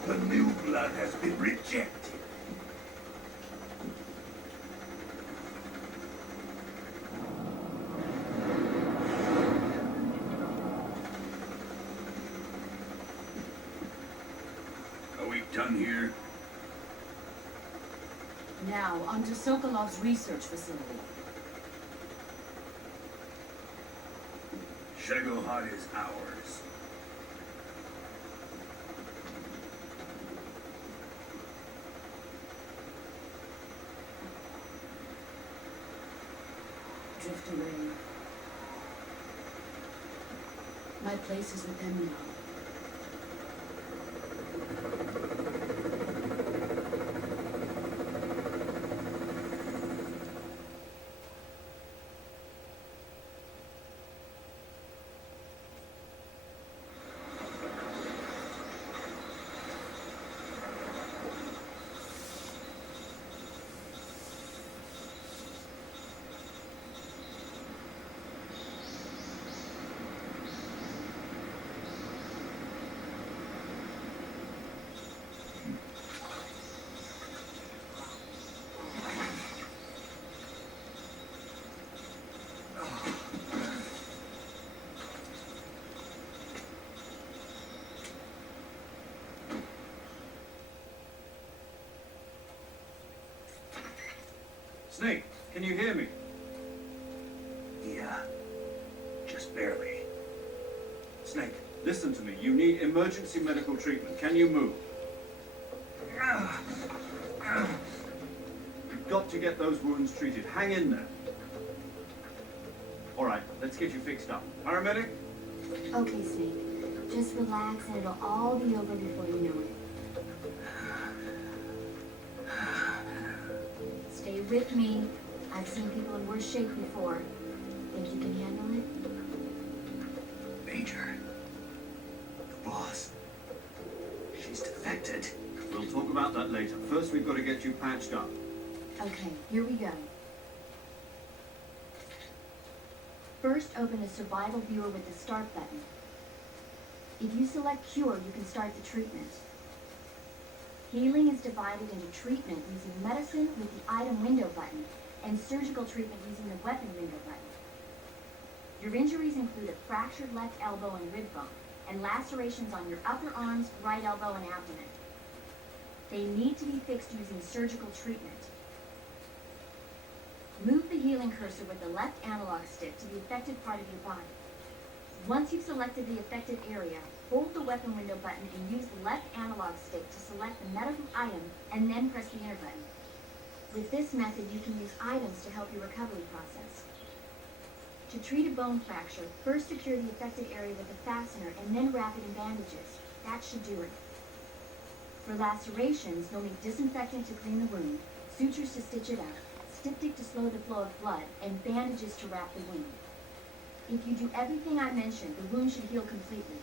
The new blood has been rejected. Are we done here? Now, onto Sokolov's research facility. Shagohod is ours. Drift away. My place is with them now. Snake, can you hear me? Yeah. Just barely. Snake, listen to me. You need emergency medical treatment. Can you move? You've got to get those wounds treated. Hang in there. All right, let's get you fixed up. Paramedic? Okay, Snake. Just relax and it'll all be over before you know it. Stay with me. I've seen people in worse shape before. Think you can handle it? Major. The boss. She's defected. We'll talk about that later. First, we've got to get you patched up. Okay, here we go. First, open the survival viewer with the start button. If you select cure, you can start the treatment. Healing is divided into treatment using medicine with the item window button and surgical treatment using the weapon window button. Your injuries include a fractured left elbow and rib bone, and lacerations on your upper arms, right elbow, and abdomen. They need to be fixed using surgical treatment. Move the healing cursor with the left analog stick to the affected part of your body. Once you've selected the affected area, hold the weapon window button and use the left analog stick to select the medical item and then press the enter button. With this method, you can use items to help your recovery process. To treat a bone fracture, first secure the affected area with a fastener and then wrap it in bandages. That should do it. For lacerations, you'll need disinfectant to clean the wound, sutures to stitch it out, styptic to slow the flow of blood, and bandages to wrap the wound. If you do everything I mentioned, the wound should heal completely.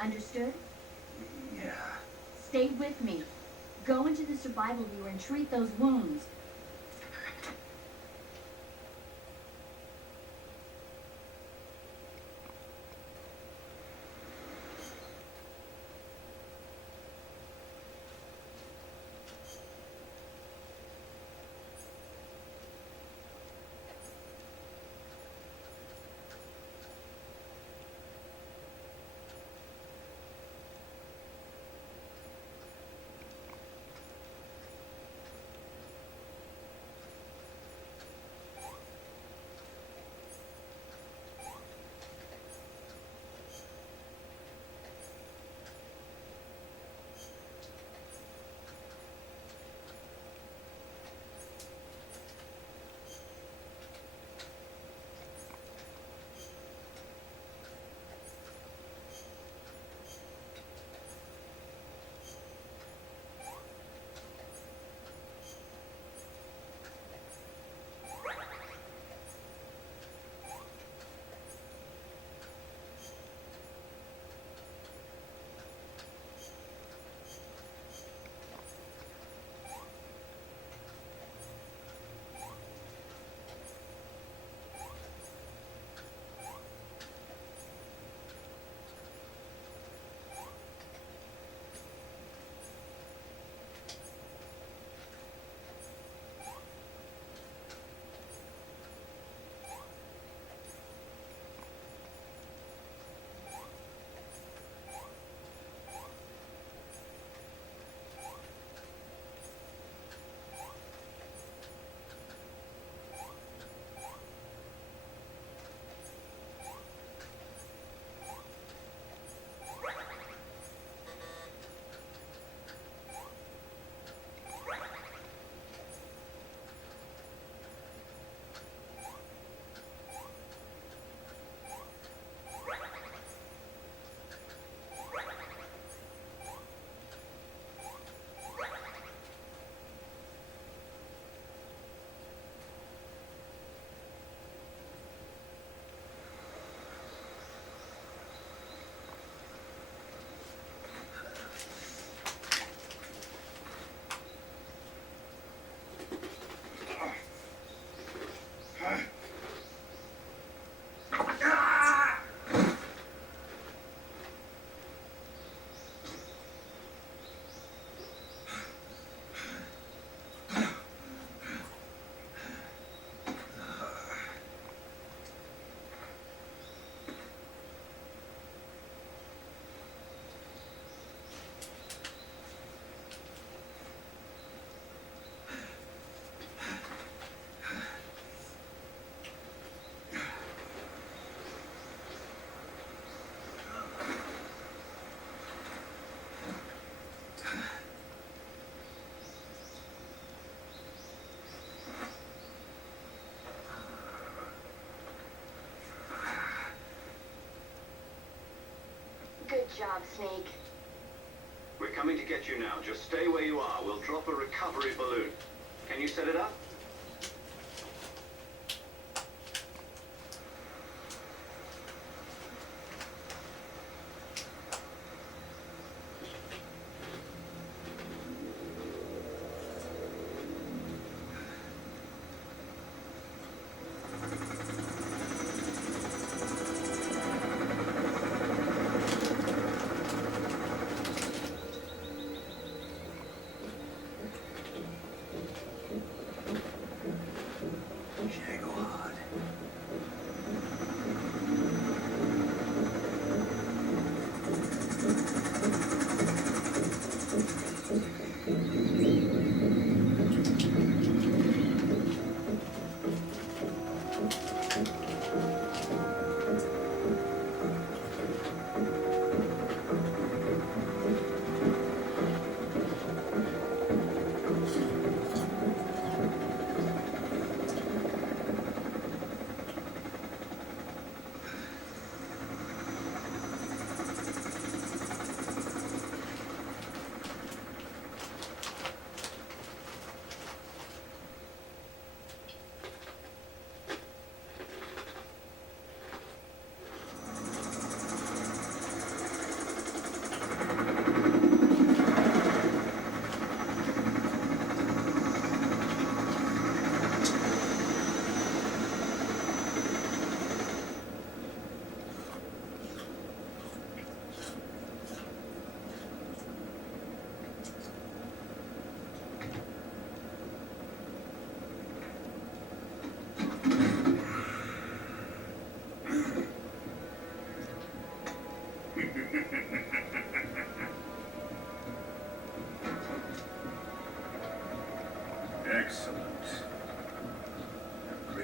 Understood? Yeah. Stay with me. Go into the survival viewer and treat those wounds. Good job, Snake. We're coming to get you now. Just stay where you are. We'll drop a recovery balloon. Can you set it up?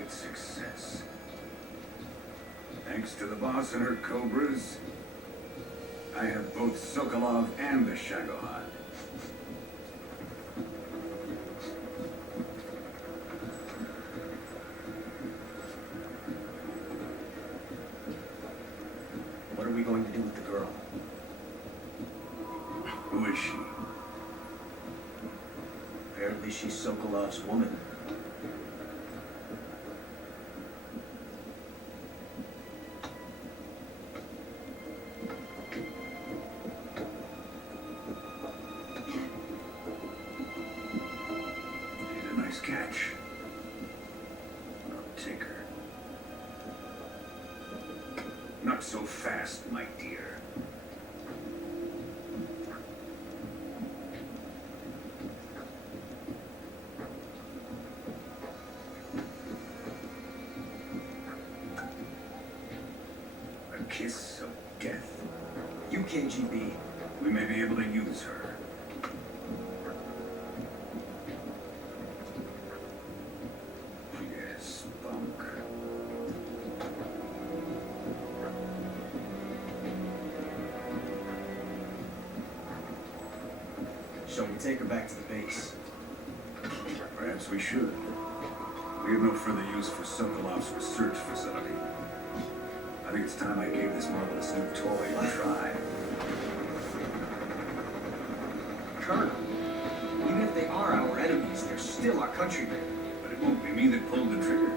great success. Thanks to the boss and her cobras, I have both Sokolov and the Shagohod. What are we going to do with the girl? Who is she? Apparently she's Sokolov's woman. She's a nice catch. I'll take her. Not so fast, my dear. A kiss of death. You KGB. We may be able to use her. Yes, Bunk. Shall we take her back to the base? Perhaps we should. We have no further use for Sokolov's research facility. I think it's time I gave this marvelous new toy a try. Colonel, even if they are our enemies, they're still our countrymen. But it won't be me that pulled the trigger.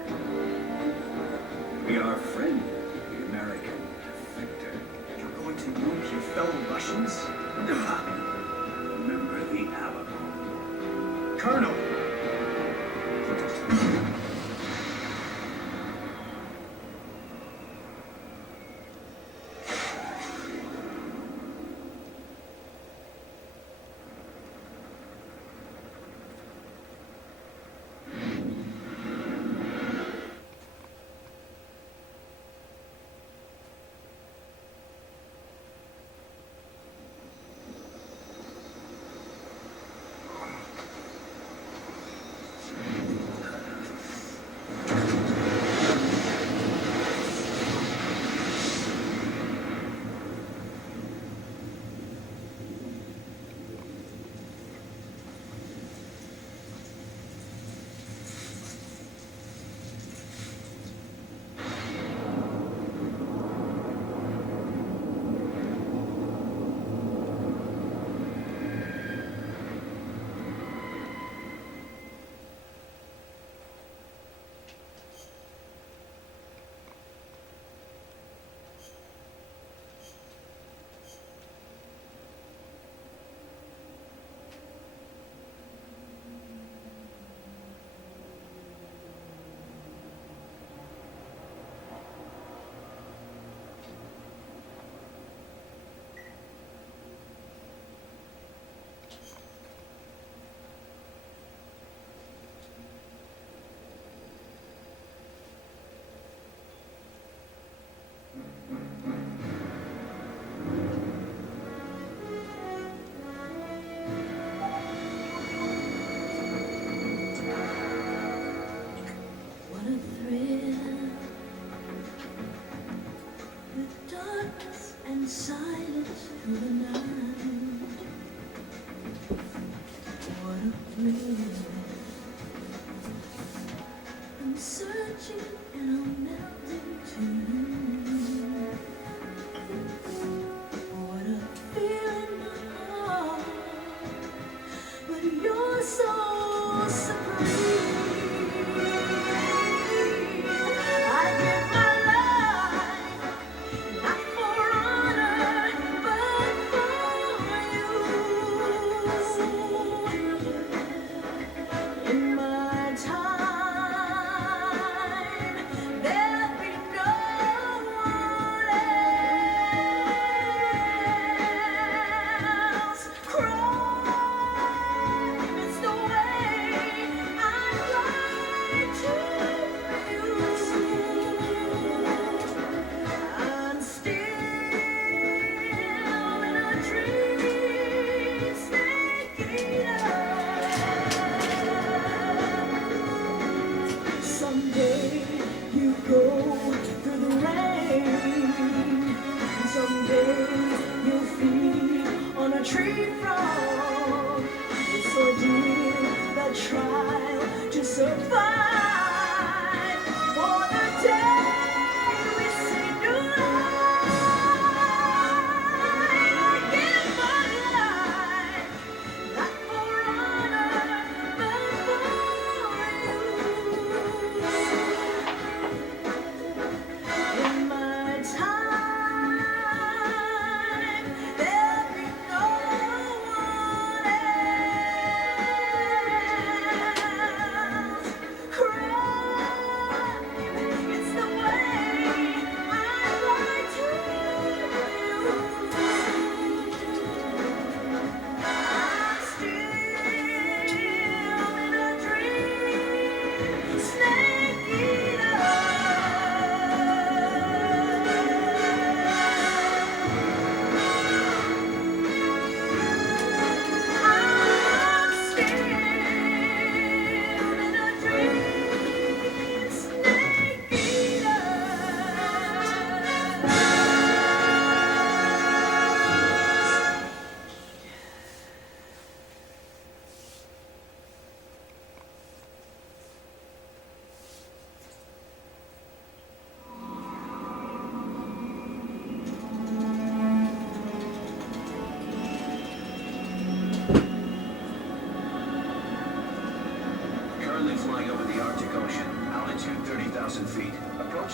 It'll be our friend, the American defector. You're going to nuke your fellow Russians? Remember the Alamo. Colonel! What a thrill, with darkness and silence through the night. What a thrill, I'm searching and I'm melting to you. What a feel in my heart, but you're so supreme. I give my life, not for honor, but for you. In my time, there'll be no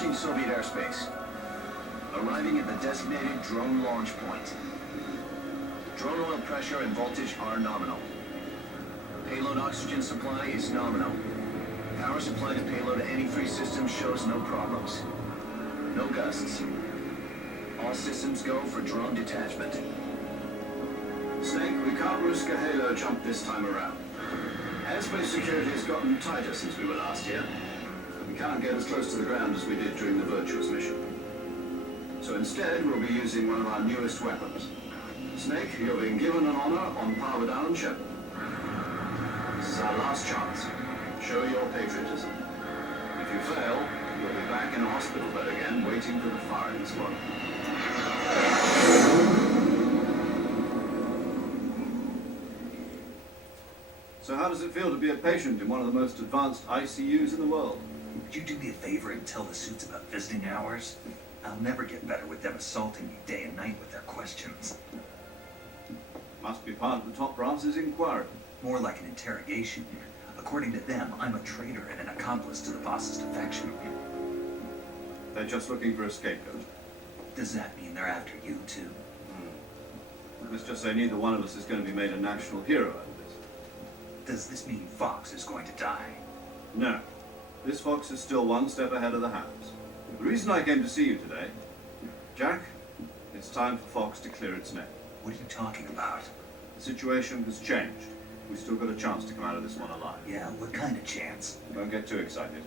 Approaching Soviet airspace. Arriving at the designated drone launch point. Drone oil pressure and voltage are nominal. Payload oxygen supply is nominal. Power supply to payload antifreeze system shows no problems. No gusts. All systems go for drone detachment. Snake, we can't risk a halo jump this time around. Airspace security has gotten tighter since we were last here. We can't get as close to the ground as we did during the Virtuous mission. So instead, we'll be using one of our newest weapons. Snake, you're being given an honor on power down ship. This is our last chance. Show your patriotism. If you fail, you'll be back in a hospital bed again, waiting for the firing squad. So how does it feel to be a patient in one of the most advanced ICUs in the world? Would you do me a favor and tell the suits about visiting hours? I'll never get better with them assaulting me day and night with their questions. Must be part of the top brass's inquiry. More like an interrogation. According to them, I'm a traitor and an accomplice to the boss's defection. They're just looking for a scapegoat. Does that mean they're after you, too? Let's just say neither one of us is going to be made a national hero out of this. Does this mean Fox is going to die? No. This Fox is still one step ahead of the Hounds. The reason I came to see you today, Jack, it's time for Fox to clear its name. What are you talking about? The situation has changed. We've still got a chance to come out of this one alive. Yeah, what kind of chance? Don't get too excited.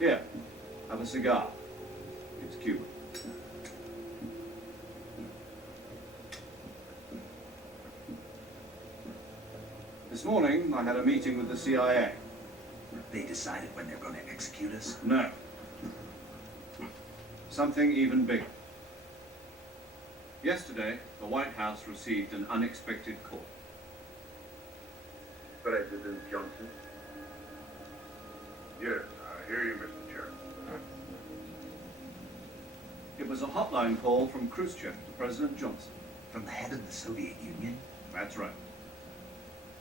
Here, have a cigar. It's Cuban. This morning, I had a meeting with the CIA. They decided when they're going to execute us? No. Something even bigger. Yesterday, the White House received an unexpected call. President Johnson? Yes, I hear you, Mr. Chairman. It was a hotline call from Khrushchev to President Johnson. From the head of the Soviet Union? That's right.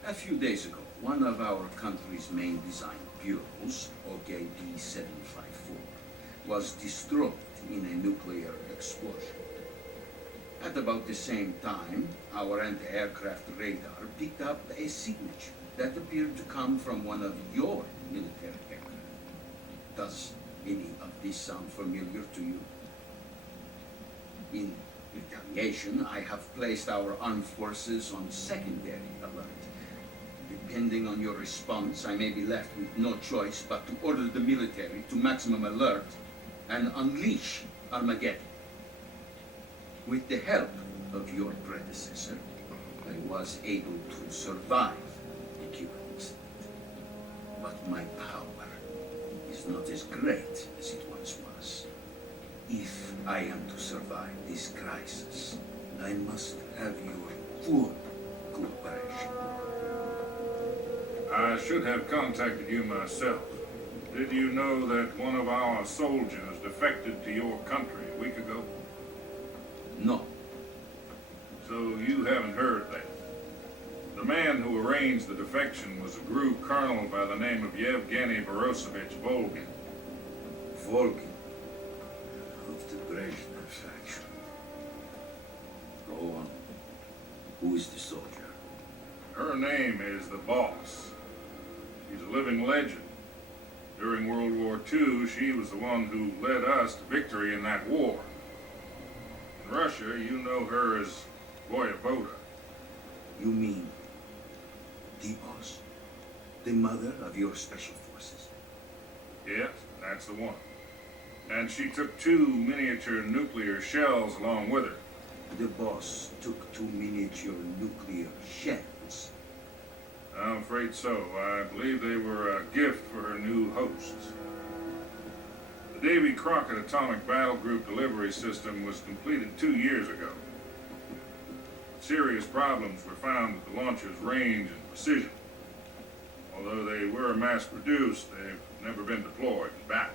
A few days ago, one of our country's main design bureaus, OKD-754, was destroyed in a nuclear explosion. At about the same time, our anti-aircraft radar picked up a signature that appeared to come from one of your military aircraft. Does any of this sound familiar to you? In retaliation, I have placed our armed forces on secondary alert. Depending on your response, I may be left with no choice but to order the military to maximum alert and unleash Armageddon. With the help of your predecessor, I was able to survive the Cuban incident. But my power is not as great as it once was. If I am to survive this crisis, I must have your full cooperation. I should have contacted you myself. Did you know that one of our soldiers defected to your country a week ago? No. So you haven't heard that. The man who arranged the defection was a GRU colonel by the name of Yevgeny Borosovich Volgin. Volgin of the Brezhnev faction. Go on. Who is the soldier? Her name is the Boss. She's a living legend. During World War II, she was the one who led us to victory in that war. In Russia, you know her as Voyevoda. You mean the boss? The mother of your special forces? Yes, that's the one. And she took 2 miniature nuclear shells along with her. The boss took 2 miniature nuclear shells. I'm afraid so. I believe they were a gift for her new hosts. The Davy Crockett Atomic Battle Group delivery system was completed 2 years ago. Serious problems were found with the launcher's range and precision. Although they were mass-produced, they've never been deployed in battle.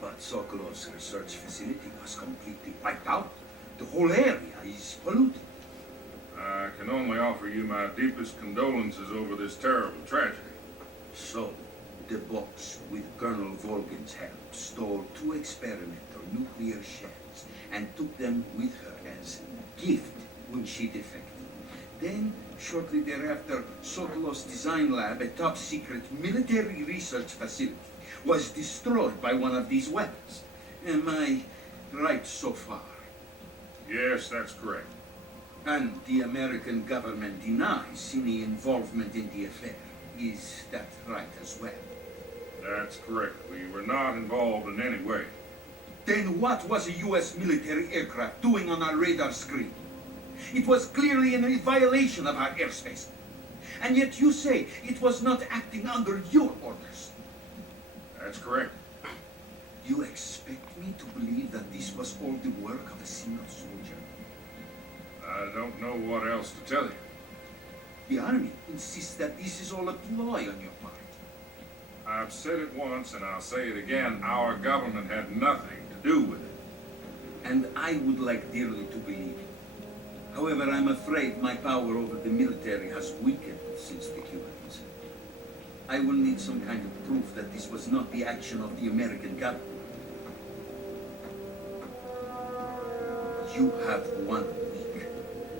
But Sokolov's research facility was completely wiped out. The whole area is polluted. I can only offer you my deepest condolences over this terrible tragedy. So, The boss, with Colonel Volgin's help, stole 2 experimental nuclear shells and took them with her as gift when she defected. Then, shortly thereafter, Sokolov's design lab, a top-secret military research facility, was destroyed by one of these weapons. Am I right so far? Yes, that's correct. And the American government denies any involvement in the affair. Is that right as well? That's correct. We were not involved in any way. Then what was a U.S. military aircraft doing on our radar screen? It was clearly in violation of our airspace. And yet you say it was not acting under your orders. That's correct. You expect me to believe that this was all the work of a single soldier? I don't know what else to tell you. The Army insists that this is all a ploy on your part. I've said it once and I'll say it again. Our government had nothing to do with it. And I would like dearly to believe it. However, I'm afraid my power over the military has weakened since the Cuban incident. I will need some kind of proof that this was not the action of the American government. You have 1 week.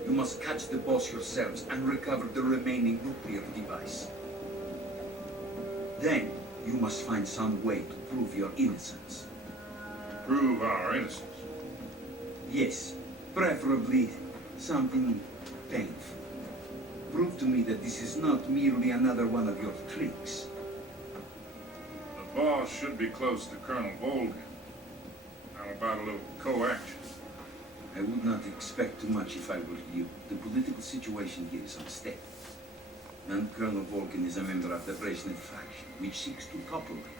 You must catch the boss yourselves and recover the remaining nuclear device. Then, you must find some way to prove your innocence. Prove our innocence. Yes, preferably something painful. Prove to me that this is not merely another one of your tricks. The boss should be close to Colonel Volgin. How about a little co-action? I would not expect too much if I were you. The political situation here is unstable. And Colonel Volgin is a member of the Brezhnev faction, which seeks to topple my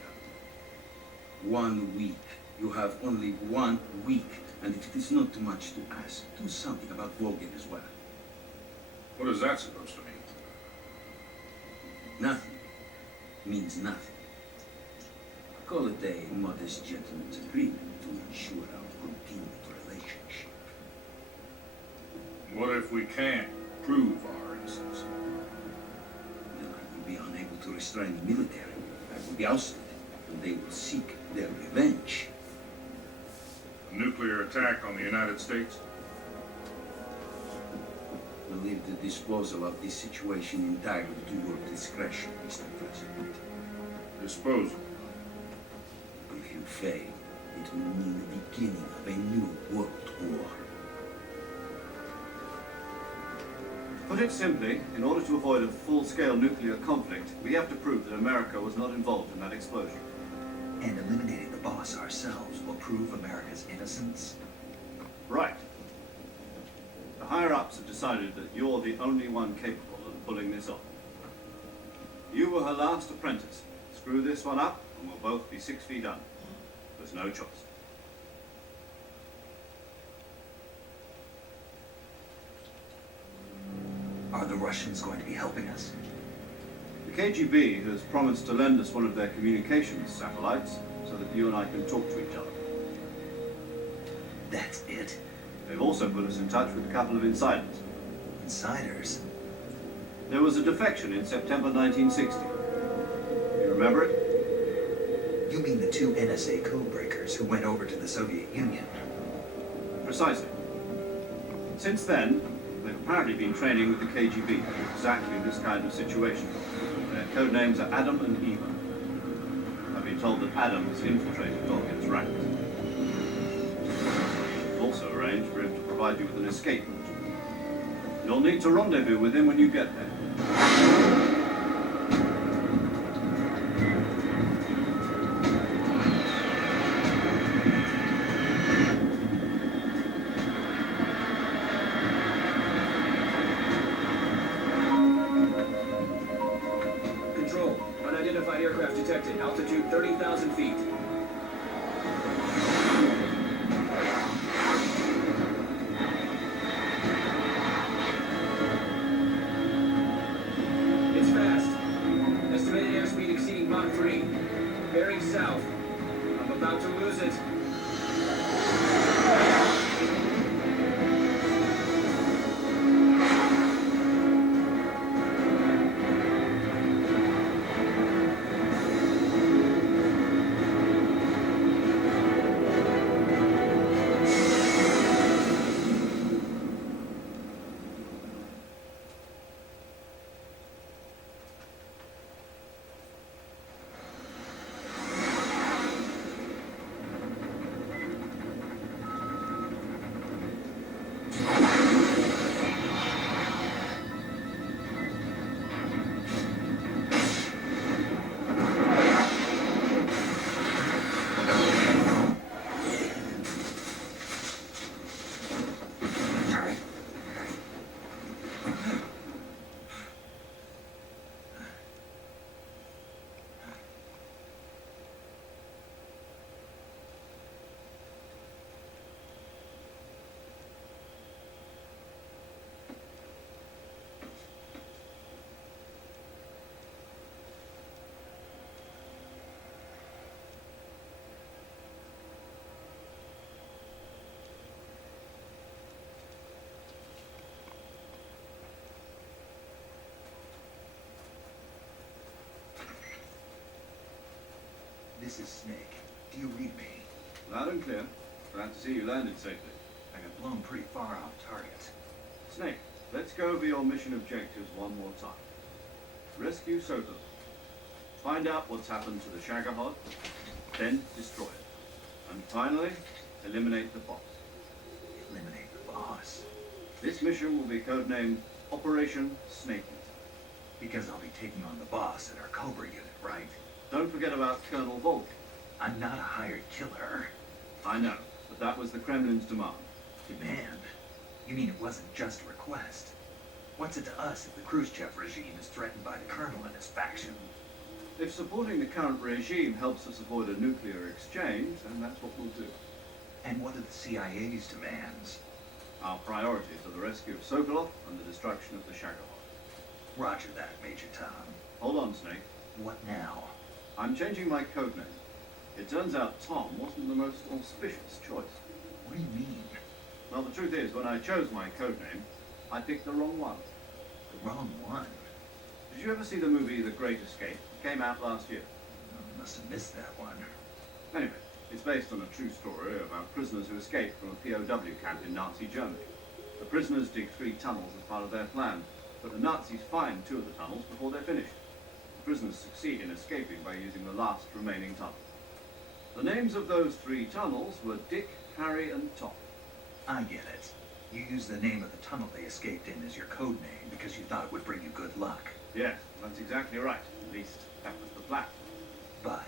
government. 1 week. You have only 1 week. And if it is not too much to ask, do something about Volgin as well. What is that supposed to mean? Nothing means nothing. Call it a modest gentleman's agreement to ensure our continued relationship. What if we can't prove our innocence? Then I will be unable to restrain the military. I will be ousted, and they will seek their revenge. A nuclear attack on the United States? I leave the disposal of this situation entirely to your discretion, Mr. President. Disposal. If you fail, it will mean the beginning of a new world war. Put it simply, in order to avoid a full-scale nuclear conflict, we have to prove that America was not involved in that explosion. And eliminating the boss ourselves will prove America's innocence? Right. The higher-ups have decided that you're the only one capable of pulling this off. You were her last apprentice. Screw this one up, and we'll both be 6 feet under. There's no choice. Are the Russians going to be helping us? The KGB has promised to lend us one of their communications satellites so that you and I can talk to each other. That's it? They've also put us in touch with a couple of insiders. Insiders? There was a defection in September 1960. You remember it? You mean the 2 NSA codebreakers who went over to the Soviet Union? Precisely. Since then, they've apparently been training with the KGB for exactly this kind of situation. Their code names are Adam and Eva. I've been told that Adam has infiltrated Volgin's ranks. We've also arranged for him to provide you with an escape route. You'll need to rendezvous with him when you get there. Control. Unidentified aircraft detected. Altitude 30,000 feet. It's fast. Estimated airspeed exceeding Mach 3. Bearing south. I'm about to lose it. This is Snake. Do you read me? Loud and clear. Glad to see you landed safely. I got blown pretty far off target. Snake, let's go over your mission objectives one more time. Rescue Soto. Find out what's happened to the Shagahod, then destroy it. And finally, eliminate the boss. Eliminate the boss. This mission will be codenamed Operation Snake Eater. Because I'll be taking on the boss in our Cobra unit, right? Don't forget about Colonel Volk. I'm not a hired killer. I know, but that was the Kremlin's demand. Demand? You mean it wasn't just a request? What's it to us if the Khrushchev regime is threatened by the colonel and his faction? If supporting the current regime helps us avoid a nuclear exchange, then that's what we'll do. And what are the CIA's demands? Our priorities are the rescue of Sokolov and the destruction of the Shagahod. Roger that, Major Tom. Hold on, Snake. What now? I'm changing my codename. It turns out Tom wasn't the most auspicious choice. What do you mean? Well, the truth is, when I chose my codename, I picked the wrong one. The wrong one? Did you ever see the movie The Great Escape? It came out last year. I must have missed that one. Anyway, it's based on a true story about prisoners who escaped from a POW camp in Nazi Germany. The prisoners dig 3 tunnels as part of their plan, but the Nazis find 2 of the tunnels before they're finished. The prisoners succeed in escaping by using the last remaining tunnel. The names of those 3 tunnels were Dick, Harry, and Tom. I get it. You used the name of the tunnel they escaped in as your code name because you thought it would bring you good luck. Yes, that's exactly right. At least that was the plan. But